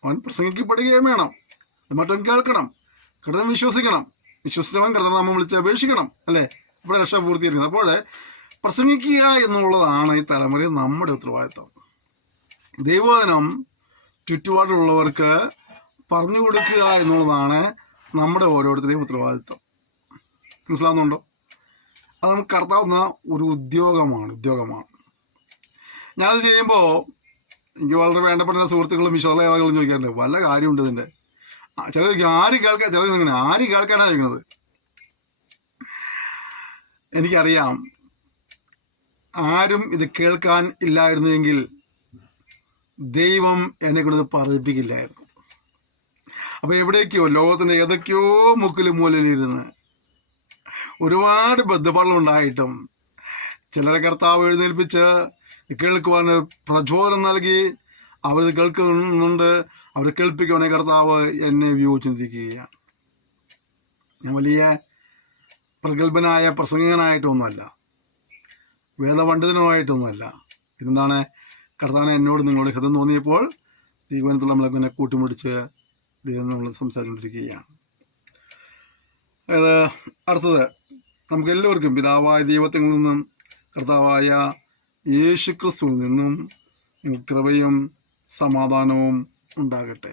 അവൻ പ്രസംഗിക്കപ്പെടുകയും വേണം. മറ്റവൻ കേൾക്കണം, കർത്താവിനെ വിശ്വസിക്കണം, വിശ്വസിച്ചവൻ കർത്താവിന്റെ നാമം വിളിച്ചപേക്ഷിക്കണം, അല്ലേ? അപ്പോൾ രക്ഷ പൂർത്തീകരിക്കുന്നത്. അപ്പോൾ പ്രസംഗിക്കുക എന്നുള്ളതാണ് ഈ തലമുറയിൽ നമ്മുടെ ഉത്തരവാദിത്വം. ദൈവവചനം ചുറ്റുപാടുള്ളവർക്ക് പറഞ്ഞു കൊടുക്കുക എന്നുള്ളതാണ് നമ്മുടെ ഓരോരുത്തരുടെയും ഉത്തരവാദിത്വം. മനസ്സിലാവുന്നുണ്ടോ? അത് നമുക്ക് കർത്താവുന്ന ഒരു ഉദ്യോഗമാണ്. ഞാനത് ചെയ്യുമ്പോൾ എനിക്ക് വളരെ വേണ്ടപ്പെട്ട സുഹൃത്തുക്കളും വിശ്വാസങ്ങളും ചോദിക്കാറുണ്ട്, വല്ല കാര്യമുണ്ട് ഇതിൻ്റെ? ചിലർ ആര് കേൾക്കാൻ, ചിലർ ഇങ്ങനെ ആര് കേൾക്കാനാണ് ചോദിക്കുന്നത്. എനിക്കറിയാം, ആരും ഇത് കേൾക്കാൻ ഇല്ലായിരുന്നെങ്കിൽ ദൈവം എന്നെ കൊണ്ട് പറയിപ്പിക്കില്ലായിരുന്നു. അപ്പോൾ എവിടേക്കോ ലോകത്തിൻ്റെ ഏതൊക്കെയോ മുക്കിലും മൂലയിലിരുന്ന് ഒരുപാട് ബന്ധപ്പാടുകളുണ്ടായിട്ടും ചിലരെ കർത്താവ് എഴുന്നേൽപ്പിച്ച് കേൾക്കുവാൻ പ്രചോദനം നൽകി. അവർ കേൾക്കുന്നുണ്ട്, അവർ കേൾപ്പിക്കുവാനെ കർത്താവ് എന്നെ ഉപയോഗിച്ചിരിക്കുകയാണ്. ഞാൻ വലിയ പ്രഗത്ഭനായ പ്രസംഗകനായിട്ടൊന്നുമല്ല, വേദപണ്ഡിതനുമായിട്ടൊന്നുമല്ല. ഇതെന്താണ്, കർത്താവിനെ എന്നോട് നിങ്ങളോട് ഹിതം തോന്നിയപ്പോൾ ദൈവത്തിൽ നമ്മളെ പിന്നെ കൂട്ടിമുടിച്ച് ദൈവം നമ്മൾ സംസാരിച്ചുകൊണ്ടിരിക്കുകയാണ്. അതായത് അടുത്തത്, നമുക്കെല്ലാവർക്കും പിതാവായ ദൈവത്തിൽ നിന്നും കർത്താവായ യേശു ക്രിസ്തുവിൽ നിന്നും കൃപയും സമാധാനവും ഉണ്ടാകട്ടെ.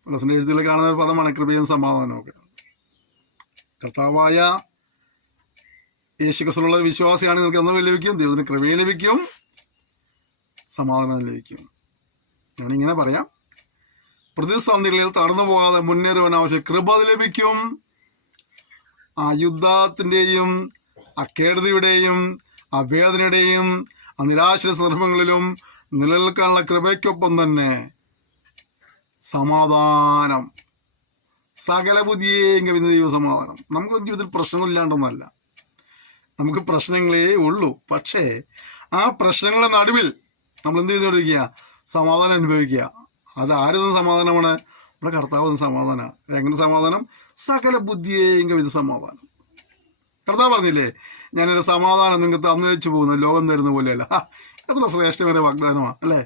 പൗലോസിന്റെ എഴുത്തുകൾ കാണുന്ന ഒരു പദമാണ് കൃപയും സമാധാനവും ഒക്കെ. കർത്താവായ യേശു ക്രിസ്തുവിലുള്ള വിശ്വാസിയാണ് നിങ്ങൾക്ക് എന്തൊക്കെ ലഭിക്കും? ദൈവത്തിന് കൃപയും ലഭിക്കും, സമാധാനം ലഭിക്കും. ഞാനിങ്ങനെ പറയാം, പ്രതിസന്ധികളിൽ തടന്നു പോകാതെ മുന്നേറുവാൻ ആവശ്യം കൃപ ലഭിക്കും. ആ യുദ്ധത്തിൻ്റെയും അക്കേടതയുടെയും അഭേദനയുടെയും ആ നിരാശ സന്ദർഭങ്ങളിലും നിലനിൽക്കാനുള്ള കൃപയ്ക്കൊപ്പം തന്നെ സമാധാനം, സകല ബുദ്ധിയേയും കവിഞ്ഞ ദൈവ സമാധാനം. നമുക്ക് ജീവിതത്തിൽ പ്രശ്നങ്ങളില്ലാണ്ടൊന്നല്ല, നമുക്ക് പ്രശ്നങ്ങളേ ഉള്ളൂ. പക്ഷേ ആ പ്രശ്നങ്ങളുടെ നടുവിൽ നമ്മൾ എന്ത് ചെയ്തുകൊണ്ടിരിക്കുക? സമാധാനം അനുഭവിക്കുക. അത് ആരുന്ന സമാധാനമാണ്? നമ്മുടെ കർത്താവ് സമാധാനം. എങ്ങനെ സമാധാനം? സകല ബുദ്ധിയേയും കവിഞ്ഞ സമാധാനം. കർത്താവ് പറഞ്ഞില്ലേ, ഞാനൊരു സമാധാനം നിങ്ങൾക്ക് തന്നു വെച്ച് പോകുന്ന ലോകം തരുന്ന പോലെയല്ല. എത്ര ശ്രേഷ്ഠമായ വാഗ്ദാനമാണ് അല്ലേ?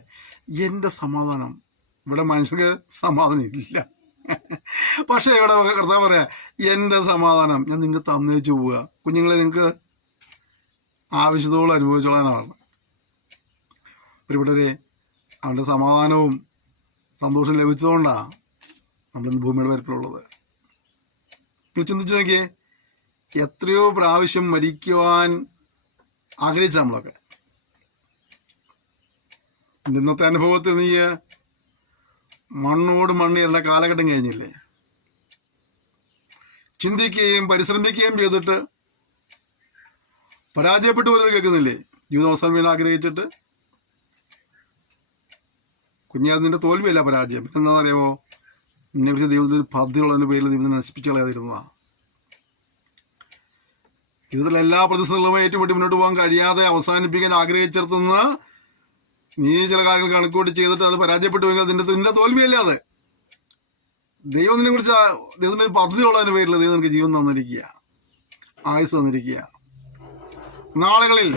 എൻ്റെ സമാധാനം. ഇവിടെ മനുഷ്യർക്ക് സമാധാനം ഇല്ല, പക്ഷേ ഇവിടെ കർത്താവ് പറയാ, എൻ്റെ സമാധാനം ഞാൻ നിങ്ങൾക്ക് തന്നു വെച്ച് പോവുക. കുഞ്ഞുങ്ങളെ നിങ്ങൾക്ക് ആവശ്യത്തോളം അനുഭവിച്ചോളാനാണ് പറഞ്ഞത്. പ്രിയപ്പെട്ടവരെ, അവൻ്റെ സമാധാനവും സന്തോഷം ലഭിച്ചതുകൊണ്ടാണ് നമ്മളിന്ന് ഭൂമിയുടെ വരപ്പിലുള്ളത്. ചിന്തിച്ചു നോക്കിയേ, എത്രയോ പ്രാവശ്യം മരിക്കുവാൻ ആഗ്രഹിച്ച നമ്മളൊക്കെ. ഇന്നത്തെ അനുഭവത്തിൽ നീ മണ്ണോട് മണ്ണിയുള്ള കാലഘട്ടം കഴിഞ്ഞില്ലേ? ചിന്തിക്കുകയും പരിശ്രമിക്കുകയും ചെയ്തിട്ട് പരാജയപ്പെട്ടു വരുന്നത് കേൾക്കുന്നില്ലേ? ജീവിതാവസാനം ആഗ്രഹിച്ചിട്ട് കുഞ്ഞാ, നിന്റെ തോൽവിയല്ല പരാജയം. എന്താ അറിയാമോ? നിന്നെ കുറിച്ച് ദൈവത്തിൻ്റെ പദ്ധതിയുള്ളതിൻ്റെ പേരിൽ ദൈവത്തിനെ നശിപ്പിച്ചു കളയാതിരുന്നതാണ്. ജീവിതത്തിൽ എല്ലാ പ്രതിസന്ധികളുമായി ഏറ്റുമുട്ടി മുന്നോട്ട് പോകാൻ കഴിയാതെ അവസാനിപ്പിക്കാൻ ആഗ്രഹിച്ചിടത്തുനിന്ന് നീ ചില കാര്യങ്ങൾ കണക്കൂട്ടി ചെയ്തിട്ട് അത് പരാജയപ്പെട്ടു പോയെങ്കിൽ നിന്റെ തോൽവിയല്ലേ അത്? ദൈവത്തിനെ കുറിച്ച് ദൈവത്തിൻ്റെ ഒരു പദ്ധതിയുള്ളതിൻ്റെ പേരിൽ ദൈവം നിനക്ക് ജീവൻ തന്നിരിക്കുക, ആയുസ് തന്നിരിക്കുക. നാളുകളിൽ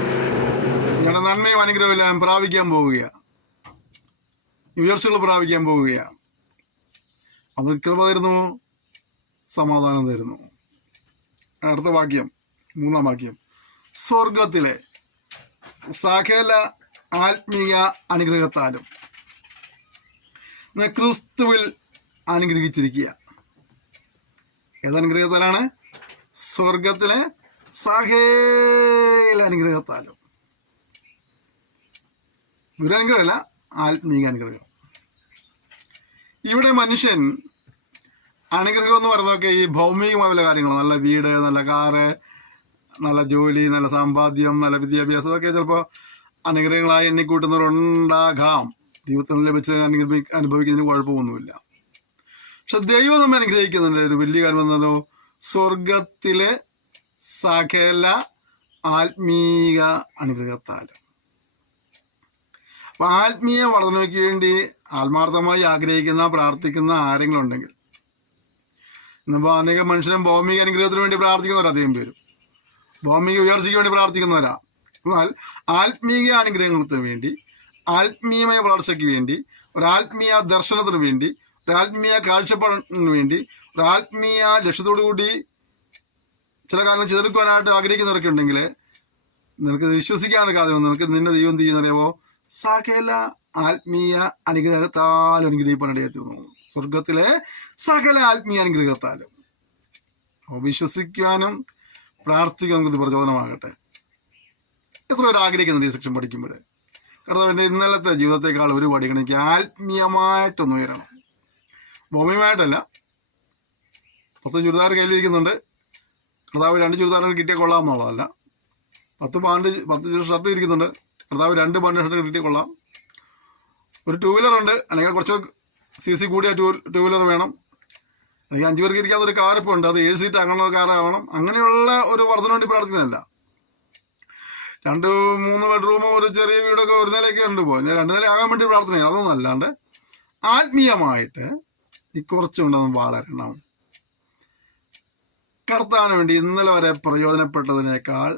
നിങ്ങളുടെ നന്മയും അനുഗ്രഹവും എല്ലാം പ്രാപിക്കാൻ പോവുകയാണ്, ഉയർച്ചകൾ പ്രാപിക്കാൻ പോവുകയാണ്. അത് കൃപ തരുന്നു, സമാധാനം തരുന്നു. അടുത്ത വാക്യം, 3-ാം വാക്യം, സ്വർഗത്തിലെ സകല ആത്മീയ അനുഗ്രഹത്താലും ക്രിസ്തുവിൽ അനുഗ്രഹിച്ചിരിക്കുക. ഏതനുഗ്രഹത്താലാണ്? സ്വർഗത്തിലെ സകല അനുഗ്രഹത്താലും. ഒരു അനുഗ്രഹമല്ല, ആത്മീയ അനുഗ്രഹം. ഇവിടെ മനുഷ്യൻ അനുഗ്രഹം എന്ന് പറയുന്നതൊക്കെ ഈ ഭൗമികമായ വല്ല കാര്യങ്ങൾ, നല്ല വീട്, നല്ല കാറ്, നല്ല ജോലി, നല്ല സമ്പാദ്യം, നല്ല വിദ്യാഭ്യാസം, അതൊക്കെ ചിലപ്പോൾ അനുഗ്രഹങ്ങളായി എണ്ണിക്കൂട്ടുന്നവരുണ്ടാകാം. ദൈവത്തിൽ ലഭിച്ച് അനുഭവിക്കുന്നതിന് കുഴപ്പമൊന്നുമില്ല. പക്ഷെ ദൈവം നമ്മെ അനുഗ്രഹിക്കുന്നുണ്ട്. ഒരു വലിയ കാര്യം എന്നല്ലോ, സ്വർഗത്തിലെ സകല ആത്മീയ അനുഗ്രഹത്താലും. അപ്പം ആത്മീയ വർധനയ്ക്ക് വേണ്ടി ആത്മാർത്ഥമായി ആഗ്രഹിക്കുന്ന പ്രാർത്ഥിക്കുന്ന ആരെങ്കിലും ഉണ്ടെങ്കിൽ, ഇന്നിപ്പോൾ അനേക മനുഷ്യരും ഭൗമിക അനുഗ്രഹത്തിന് വേണ്ടി പ്രാർത്ഥിക്കുന്നവരാ, അധികം പേരും ഭൗമിക ഉയർച്ചയ്ക്ക് വേണ്ടി പ്രാർത്ഥിക്കുന്നവരാ. എന്നാൽ ആത്മീയ അനുഗ്രഹങ്ങൾക്ക് വേണ്ടി, ആത്മീയമായ വളർച്ചയ്ക്ക് വേണ്ടി, ഒരാത്മീയ ദർശനത്തിന് വേണ്ടി, ഒരാത്മീയ കാഴ്ചപ്പാടിന് വേണ്ടി, ഒരാത്മീയ ലക്ഷ്യത്തോടു കൂടി ചില കാര്യങ്ങൾ ചെയ്തെടുക്കുവാനായിട്ട് ആഗ്രഹിക്കുന്നവരൊക്കെ ഉണ്ടെങ്കിൽ നിനക്ക് വിശ്വസിക്കാനൊക്കെ കാര്യം, നിനക്ക് നിന്റെ ദൈവം ചെയ്യുന്നറിയാവോ? സകല ആത്മീയ അനുഗ്രഹത്താലും അനുഗ്രഹിപ്പാനിടയായിരുന്നു. സ്വർഗത്തിലെ സകല ആത്മീയ അനുഗ്രഹത്താലും. അപ്പോൾ വിശ്വസിക്കുവാനും പ്രാർത്ഥിക്കാനും നമുക്ക് പ്രചോദനമാകട്ടെ. എത്ര പേര് ആഗ്രഹിക്കുന്നുണ്ട് ഈ സെക്ഷൻ പഠിക്കുമ്പോൾ? കർത്താവിൻ്റെ ഇന്നലത്തെ ജീവിതത്തെക്കാൾ ഒരു പടി എനിക്ക് ആത്മീയമായിട്ടൊന്ന് ഉയരണം. ഭൗമികമായിട്ടല്ല. 10 ചുരിദാർ കയ്യിലിരിക്കുന്നുണ്ട്, കർത്താവ് 2 ചുരിദാറുകൾ കിട്ടിയാൽ കൊള്ളാം എന്നുള്ളതല്ല. 10 ഷർട്ട് ഇരിക്കുന്നുണ്ട്, കർത്താവ് 2 ഷർട്ട് കിട്ടിയാൽ കൊള്ളാം. ഒരു 2 വീലർ ഉണ്ട്, അല്ലെങ്കിൽ കുറച്ച് CC കൂടിയ ടൂ വീലർ വേണം, അല്ലെങ്കിൽ 5 പേർക്ക് ഇരിക്കാത്ത ഒരു കാർ ഇപ്പോൾ ഉണ്ട്, അത് 7 സീറ്റ് അങ്ങനെ ഒരു കാർ ആവണം. അങ്ങനെയുള്ള ഒരു വർധന വേണ്ടി പ്രാർത്ഥിക്കുന്നതല്ല. 2-3 ബെഡ്റൂമോ ഒരു ചെറിയ വീടൊക്കെ ഒരു നിലയൊക്കെ ഉണ്ട്. ഇപ്പോൾ ഞാൻ 2 നില ആകാൻ വേണ്ടി പ്രാർത്ഥന, അതൊന്നും അല്ലാണ്ട് ആത്മീയമായിട്ട് ഈ കുറച്ചുകൊണ്ടൊന്നും വളരണം. കർത്താവിന് വേണ്ടി ഇന്നലെ വരെ പ്രയോജനപ്പെട്ടതിനേക്കാൾ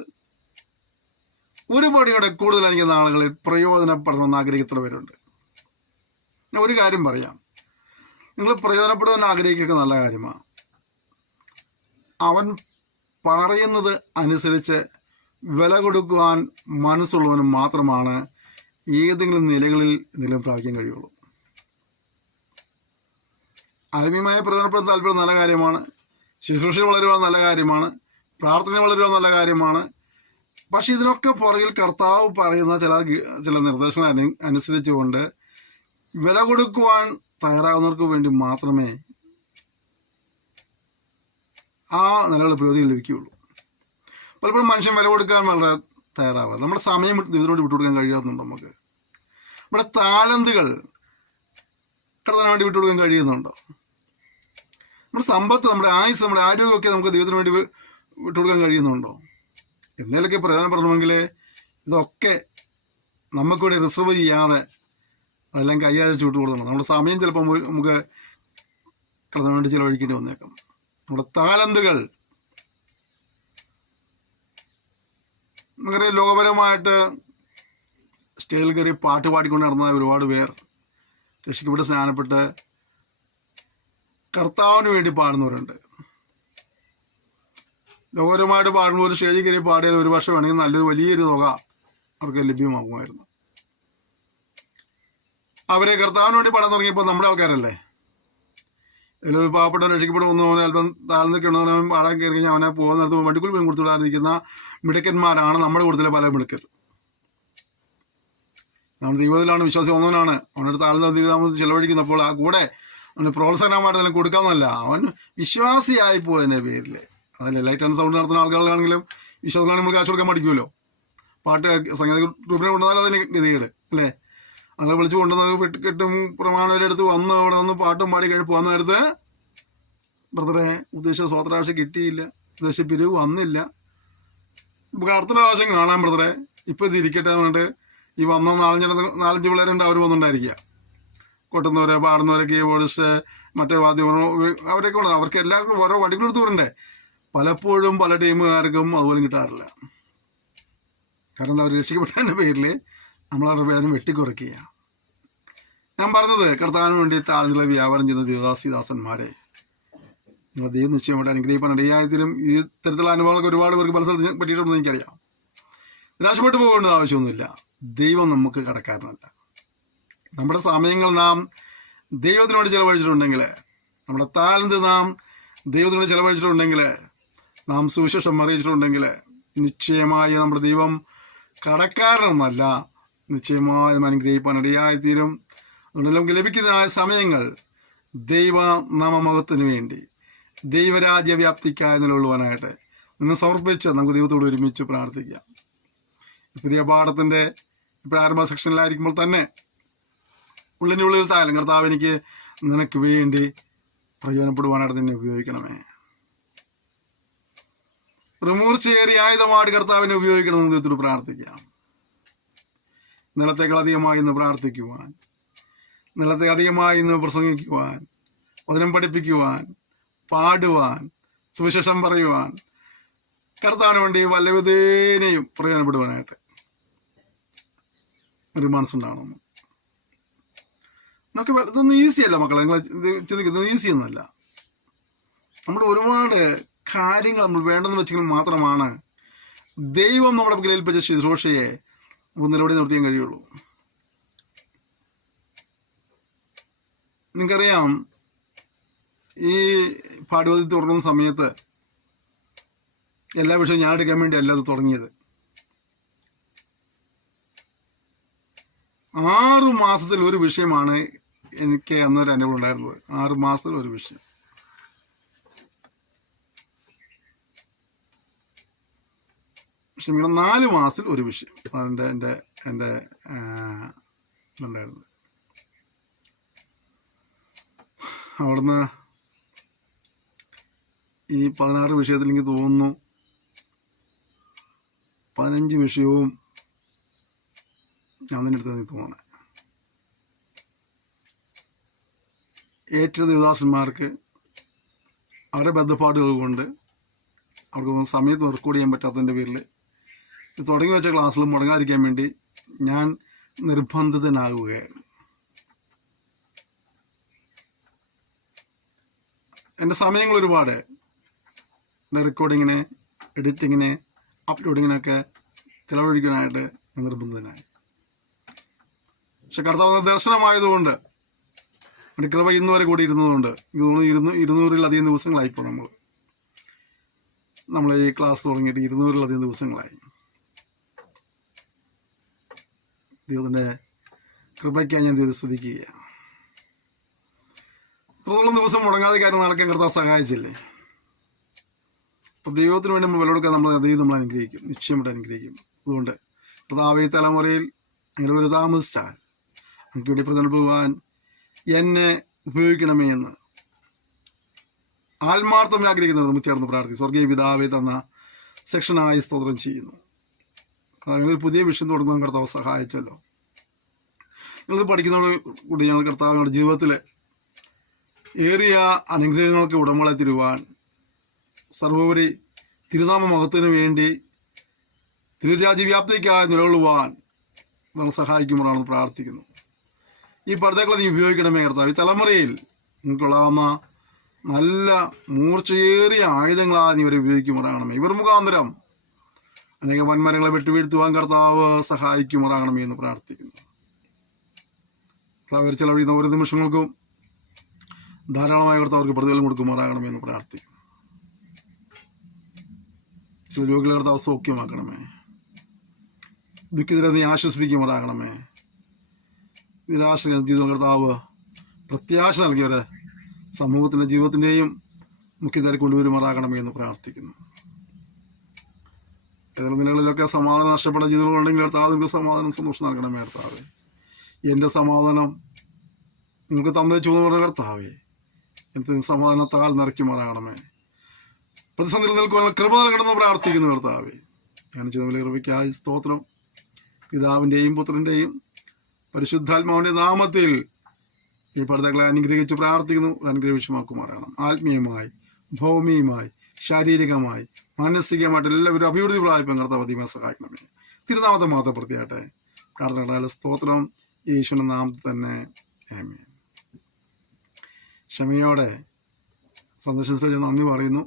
ഒരു പടിയുടെ കൂടുതൽ എനിക്ക് നാളുകളിൽ പ്രയോജനപ്പെടണമെന്ന് ആഗ്രഹിക്കുന്നവരുണ്ട്. ഞാൻ ഒരു കാര്യം പറയാം, നിങ്ങൾ പ്രയോജനപ്പെടുമെന്ന് ആഗ്രഹിക്കുക നല്ല കാര്യമാണ്. അവൻ പറയുന്നത് അനുസരിച്ച് വില കൊടുക്കുവാൻ മനസ്സുള്ളവനും മാത്രമാണ് ഏതെങ്കിലും നിലകളിൽ എന്തെങ്കിലും പ്രാപിക്കാൻ കഴിയുള്ളൂ. ആത്മീയമായ പ്രയോജനപ്പെടുന്ന താല്പര്യം നല്ല കാര്യമാണ്, ശുശ്രൂഷ വളരുവാൻ നല്ല കാര്യമാണ്, പ്രാർത്ഥന വളരുവാൻ നല്ല കാര്യമാണ്. പക്ഷെ ഇതിനൊക്കെ പുറകിൽ കർത്താവ് പറയുന്ന ചില നിർദ്ദേശങ്ങൾ അനുസരിച്ചുകൊണ്ട് വില കൊടുക്കുവാൻ തയ്യാറാകുന്നവർക്ക് വേണ്ടി മാത്രമേ ആ നിലകളിൽ പ്രയോജനം ലഭിക്കുകയുള്ളൂ. പലപ്പോഴും മനുഷ്യൻ വില കൊടുക്കാൻ വളരെ തയ്യാറാവുക, നമ്മുടെ സമയം ഇതിനോട് വിട്ടുകൊടുക്കാൻ കഴിയാത്തുണ്ടോ? നമുക്ക് നമ്മുടെ താലന്തുകൾ കടത്താൻ വേണ്ടി വിട്ടുകൊടുക്കാൻ കഴിയുന്നുണ്ടോ? നമ്മുടെ സമ്പത്ത്, നമ്മുടെ ആയുസ്, നമ്മുടെ ആരോഗ്യമൊക്കെ നമുക്ക് ദൈവത്തിന് വേണ്ടി വിട്ടുകൊടുക്കാൻ കഴിയുന്നുണ്ടോ? എന്നേലൊക്കെ പ്രയോജനപ്പെടണമെങ്കിൽ ഇതൊക്കെ നമുക്കിവിടെ റിസർവ് ചെയ്യാതെ അതെല്ലാം കൈയാഴ്ച വിട്ടു കൊടുക്കണം. നമ്മുടെ സമയം ചിലപ്പോൾ നമുക്ക് കടത്താൻ വേണ്ടി ചിലവഴിക്കേണ്ടി വന്നേക്കാം. നമ്മുടെ താലന്തുകൾ, നമുക്കറിയാം ലോകപരമായിട്ട് സ്റ്റേജിൽ കയറി പാട്ട് പാടിക്കൊണ്ട് നടന്ന ഒരുപാട് പേർ രക്ഷിക്കപ്പെട്ട് സ്നാനപ്പെട്ട് കർത്താവിന് വേണ്ടി പാടുന്നവരുണ്ട്. ലോകപരമായിട്ട് പാടുമ്പോൾ ഒരു സ്റ്റേജിൽ കയറി പാടിയാൽ ഒരു വർഷം വേണമെങ്കിൽ നല്ലൊരു വലിയൊരു തുക അവർക്ക് ലഭ്യമാകുമായിരുന്നു. അവരെ കർത്താവിന് വേണ്ടി പാടാൻ തുടങ്ങിയപ്പോൾ നമ്മുടെ ആൾക്കാരല്ലേ, ഒരു പാവപ്പെട്ട രക്ഷിക്കപ്പെട്ട് വന്നവന് അല്പം താഴ്ന്ന് കിടന്നവൻ പാടാൻ കയറി കഴിഞ്ഞാൽ അവനെ പോകുന്ന നേരത്ത് വണ്ടിക്കുൾ വീണ് കൊടുത്തുവിടാതിരിക്കുന്ന മിടുക്കന്മാരാണ് നമ്മുടെ കൂടുതലെ പല മിടുക്കർ. നമ്മൾ ദൈവത്തിലാണ് വിശ്വാസം വന്നവനാണ്, അവനോട് താഴ്ന്ന ദൈവതാമസം ചെലവഴിക്കുന്നപ്പോൾ ആ കൂടെ അവന് പ്രോത്സാഹനമായിട്ട് തന്നെ കൊടുക്കാമെന്നല്ല, അവൻ വിശ്വാസിയായി പോയതിൻ്റെ പേരിൽ. അതല്ലേ ലൈറ്റ് ആൻഡ് സൗണ്ട് നടത്തുന്ന ആളുകളാണെങ്കിലും വിശ്വാസങ്ങളാണെങ്കിൽ നമ്മൾ കാശ് കൊടുക്കാൻ പഠിക്കുമല്ലോ. പാട്ട് സംഗീത ഗ്രൂപ്പിനെ കൊണ്ടുവന്നാൽ അതിന് ഗതികേട് അല്ലേ. അങ്ങനെ വിളിച്ച് കൊണ്ടുവന്ന് കെട്ടും പ്രമാണത്തിലെടുത്ത് വന്ന് അവിടെ വന്ന് പാട്ടും പാടി കഴിഞ്ഞ് പോകുന്ന നേരത്ത് ബ്രദറെ ഉദ്ദേശിച്ച സ്വത്രാശ കിട്ടിയില്ല, ഉദ്ദേശിച്ച പിരിവ് വന്നില്ല, നമുക്ക് അടുത്ത പ്രാവശ്യം കാണാൻ ബ്രദറെ, ഇപ്പം ഇത് ഇരിക്കട്ടെ എന്നിട്ട് ഈ വന്ന 4-5 പിള്ളേരുണ്ട്, അവർ വന്നിട്ടുണ്ടായിരിക്കുക. കൊട്ടുന്നവരെ, പാടുന്നവരെ, കീബോർഡിസ്റ്റ്, മറ്റേ വാദ്യം, അവരൊക്കെ ഉണ്ട്. അവർക്ക് എല്ലാവർക്കും ഓരോ വടികളെടുത്ത് വിടണ്ടേ. പലപ്പോഴും പല ടീമുകാർക്കും അതുപോലും കിട്ടാറില്ല. കാരണം എന്താ, അവർ രക്ഷിക്കപ്പെട്ടതിൻ്റെ പേരിൽ നമ്മളവരുടെ വേദന വെട്ടിക്കുറയ്ക്കുക. ഞാൻ പറഞ്ഞത് കർത്താവിന് വേണ്ടി താഴ്ന്നുള്ള വ്യാപാരം ചെയ്യുന്ന ദേവദാസിദാസന്മാരെ നിങ്ങളുടെ ദൈവം നിശ്ചയമായിട്ട് അനുഗ്രഹിക്കാൻ ഇടയായതിലും ഈ തരത്തിലുള്ള അനുഭവങ്ങൾക്ക് ഒരുപാട് പേർക്ക് പല സ്ഥലത്ത് പറ്റിയിട്ടുണ്ടെന്ന് എനിക്കറിയാം. നിരാശപ്പെട്ടു പോകേണ്ടത് ആവശ്യമൊന്നുമില്ല. ദൈവം നമുക്ക് കടക്കാരനല്ല. നമ്മുടെ സമയങ്ങൾ നാം ദൈവത്തിനോട് ചിലവഴിച്ചിട്ടുണ്ടെങ്കിൽ, നമ്മുടെ താലന്ത് നാം ദൈവത്തിനോട് ചിലവഴിച്ചിട്ടുണ്ടെങ്കിൽ, നാം സുവിശേഷം അറിയിച്ചിട്ടുണ്ടെങ്കിൽ നിശ്ചയമായി നമ്മുടെ ദൈവം കടക്കാരനൊന്നല്ല, നിശ്ചയമായും അനുഗ്രഹിക്കാൻ ഇടയായിത്തീരും. അതുകൊണ്ട് നമുക്ക് ലഭിക്കുന്നതായ സമയങ്ങൾ ദൈവ നാമമഹത്വത്തിന് വേണ്ടി, ദൈവരാജ്യ വ്യാപ്തിക്കായി നിലകൊള്ളുവാനായിട്ട് നിന്ന് സമർപ്പിച്ച് നമുക്ക് ദൈവത്തോട് ഒരുമിച്ച് പ്രാർത്ഥിക്കാം. പുതിയ പാഠത്തിൻ്റെ പ്രാരംഭ സെക്ഷനിലായിരിക്കുമ്പോൾ തന്നെ ഉള്ളിനുള്ളിൽ തായാലും കർത്താവ് എനിക്ക് നിനക്ക് വേണ്ടി പ്രയോജനപ്പെടുവാനായിട്ട് നിന്നെ ഉപയോഗിക്കണമേ. മൂർച്ചയേറിയ ആയുധമായിട്ട് കർത്താവിനെ ഉപയോഗിക്കണമെന്ന് ദൈവത്തോട് പ്രാർത്ഥിക്കാം. നിലത്തേക്കാൾ അധികമായി ഇന്ന് പ്രാർത്ഥിക്കുവാൻ, നിലത്തെ അധികമായി ഇന്ന് പ്രസംഗിക്കുവാൻ, വചനം പഠിപ്പിക്കുവാൻ, പാടുവാൻ, സുവിശേഷം പറയുവാൻ, കർത്താവിന് വേണ്ടി വല്ലവിധേനയും പ്രയോജനപ്പെടുവാനായിട്ട് ഒരു മനസ്സുണ്ടാവണം. നമുക്ക് ഇതൊന്നും ഈസിയല്ല മക്കളെ, നിങ്ങൾ ചിന്തിക്കുന്നത് ഈസിയൊന്നുമല്ല. നമ്മുടെ ഒരുപാട് കാര്യങ്ങൾ നമ്മൾ വേണ്ടെന്ന് വെച്ചെങ്കിൽ മാത്രമാണ് ദൈവം നമ്മുടെ പക്കൽ ഏൽപ്പിച്ച ശുശ്രൂഷയെ നിലപടി നിർത്തിയാൻ കഴിയുള്ളൂ. നിങ്ങൾക്കറിയാം, ഈ പാഠ്യപദ്ധതി തുടങ്ങുന്ന സമയത്ത് എല്ലാ വിഷയവും ഞാൻ എടുക്കാൻ വേണ്ടി അല്ല അത് തുടങ്ങിയത്. 6 മാസത്തിൽ ഒരു വിഷയമാണ് എനിക്ക് അന്നൊരു അനുഭവം ഉണ്ടായിരുന്നത്. 6 മാസത്തിൽ ഒരു വിഷയം. പക്ഷെ 4 മാസത്തിൽ ഒരു വിഷയം. അതിൻ്റെ എൻ്റെ ഉണ്ടായിരുന്നത്. അവിടുന്ന് ഈ 16 വിഷയത്തിൽ എനിക്ക് തോന്നുന്നു 15 വിഷയവും ഞാൻ തന്നെ എടുത്തതെന്ന് തോന്നണേ. ഏറ്റവും ദേവദാസന്മാർക്ക് അവരുടെ ബന്ധപ്പാടുകൾ കൊണ്ട് അവർക്കൊന്നും സമയത്ത് റെക്കോർഡ് ചെയ്യാൻ പറ്റാത്തതിൻ്റെ പേരിൽ ഇത് തുടങ്ങി വെച്ച ക്ലാസ്സിൽ മുടങ്ങാതിരിക്കാൻ വേണ്ടി ഞാൻ നിർബന്ധിതനാകുകയായിരുന്നു. എൻ്റെ സമയങ്ങൾ ഒരുപാട് റെക്കോർഡിങ്ങിന്, എഡിറ്റിങ്ങിന്, അപ്ലോഡിങ്ങിനൊക്കെ ചിലവഴിക്കാനായിട്ട് നിർബന്ധിതനായി. പക്ഷെ കർത്താവ് ദർശനമായതുകൊണ്ട് എൻ്റെ കൃപ ഇന്ന് വരെ കൂടി ഇരുന്നതുകൊണ്ട് എനിക്ക് തോന്നുന്നു 200-ലധികം ദിവസങ്ങളായിപ്പോൾ നമ്മൾ ഈ ക്ലാസ് തുടങ്ങിയിട്ട് 200-ലധികം ദിവസങ്ങളായി. ദൈവത്തിൻ്റെ കൃപയ്ക്കായി ഞാൻ ദൈവത്തെ സ്തുതിക്കുകയാണ്. ഇത്രത്തോളം ദിവസം മുടങ്ങാതെ കാര്യം നടക്കാൻ കർത്താവ് സഹായിച്ചില്ലേ. അപ്പോൾ ദൈവത്തിന് വേണ്ടി നമ്മൾ വിലകൊടുക്കാൻ ദൈവം നമ്മൾ അനുഗ്രഹിക്കും, നിശ്ചയമായിട്ട് അനുഗ്രഹിക്കും. അതുകൊണ്ട് കർത്താവ് ഈ തലമുറയിൽ അങ്ങനെ ഒരു താമസിച്ചാൽ എനിക്ക് വേണ്ടി പ്രചരിപ്പിക്കുവാൻ എന്നെ ഉപയോഗിക്കണമേ എന്ന് ആത്മാർത്ഥം ആഗ്രഹിക്കുന്നത് നമ്മൾ ചേർന്ന് പ്രാർത്ഥിക്കും. സ്വർഗീയ പിതാവേ തന്ന സെക്ഷനായി സ്തോത്രം ചെയ്യുന്നു. ഒരു പുതിയ വിഷയം തുടങ്ങുവാൻ കർത്താവ് സഹായിച്ചല്ലോ. ഞങ്ങൾ പഠിക്കുന്നതോട് കൂടി ഞങ്ങൾ കർത്താവിൻ്റെ ജീവിതത്തിൽ ഏറിയ അനുഗ്രഹങ്ങൾക്ക് ഉടമകളെ തരുവാൻ, സർവോപരി തിരുനാമ മഹത്വത്തിന് വേണ്ടി തിരുരാജ്യവ്യാപ്തിക്കായി നിലകൊള്ളുവാൻ നമ്മൾ സഹായിക്കുമ്പോഴാണെന്ന് പ്രാർത്ഥിക്കുന്നു. ഈ പഠിതാക്കളെ നീ ഉപയോഗിക്കണമേ കർത്താവ്. ഈ തലമുറയിൽ നിങ്ങൾക്കുള്ളാവുന്ന നല്ല മൂർച്ചയേറിയ ആയുധങ്ങളാണ് നീ ഇവരെ ഉപയോഗിക്കുമാറാകണമേ. ഇവർ മുഖാന്തരം അനേക വൻമരങ്ങളെ വിട്ടുവീഴ്ത്തുവാൻ കർത്താവ് സഹായിക്കുമാറാകണമേ എന്ന് പ്രാർത്ഥിക്കുന്നു. കർത്താവ് ചെലവഴിക്കുന്ന ഓരോ നിമിഷങ്ങൾക്കും ധാരാളമായ കർത്താവർക്ക് പ്രതിഫലം കൊടുക്കുമാറാകണമേ എന്ന് പ്രാർത്ഥിക്കുന്നു. ചില രോഗികളെ കർത്താവ് സൗഖ്യമാക്കണമേ. ദുഃഖിതരെ നീ ആശ്വസിപ്പിക്കുമാറാകണമേ. നിരാശ ജീവിതം കർത്താവ് പ്രത്യാശ നൽകിയവരെ സമൂഹത്തിൻ്റെ ജീവിതത്തിൻ്റെയും മുഖ്യധാര കൊണ്ടുവരുമാറാകണമേ എന്ന് പ്രാർത്ഥിക്കുന്നു. ഏതെങ്കിലും നിലകളിലൊക്കെ സമാധാനം നഷ്ടപ്പെട്ട ജീവിതങ്ങളുണ്ടെങ്കിൽ കർത്താവ് നിങ്ങൾക്ക് സമാധാനം സന്തോഷം നൽകണമേ കർത്താവേ. എൻ്റെ സമാധാനം നിങ്ങൾക്ക് തന്നേച്ചു എന്ന് പറഞ്ഞ കർത്താവേ, എനിക്ക് സമാധാനത്താൽ നിറയ്ക്കുമാറാകണമേ. പ്രതിസന്ധിയിൽ നിൽക്കുവാൻ കൃപ നൽകണമെന്ന് പ്രാർത്ഥിക്കുന്നു കർത്താവേ. ഞാൻ ചെയ്ത വലിയ കൃപയ്ക്കായി സ്തോത്രം. പിതാവിൻ്റെയും പുത്രൻ്റെയും പരിശുദ്ധാത്മാവിൻ്റെ നാമത്തിൽ ഈ പഠിതാക്കളെ അനുഗ്രഹിച്ച് പ്രാർത്ഥിക്കുന്നു. അനുഗ്രഹിച്ചുമാക്കുമാറാകണം. ആത്മീയമായി, ഭൗമികമായി, ശാരീരികമായി, മാനസികമായിട്ട് എല്ലാവരും അഭിവൃദ്ധി പ്രാപിപ്പം കർത്താവ് അധികമായി സഹായിക്കണമേ. തിരുനാമത്തെ മാത്രപ്പെടുത്തിയാട്ടെ. പ്രാർത്ഥന സ്തോത്രം യേശുവിൻ്റെ നാമത്തിൽ തന്നെ. ആമേൻ. ക്ഷമയോടെ സന്ദർശിച്ച നന്ദി പറയുന്നു.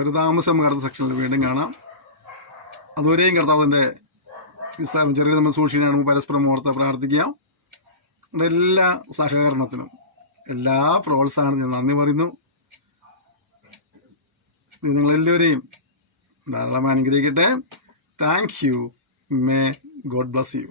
ഒരു താമസം അടുത്ത സെക്ഷനിൽ വീണ്ടും കാണാം. അതുവരെയും കർത്താവിൻ്റെ വിസ്താരം ചെറിയ നമ്മൾ സൂക്ഷിക്കാണ്. പരസ്പരം ഓർത്ത് പ്രാർത്ഥിക്കാം. എല്ലാ സഹകരണത്തിനും എല്ലാ പ്രോത്സാഹനത്തിനും നന്ദി പറയുന്നു. നിങ്ങളെല്ലാവരെയും ധാരാളം അനുഗ്രഹിക്കട്ടെ. Thank you. May God bless you.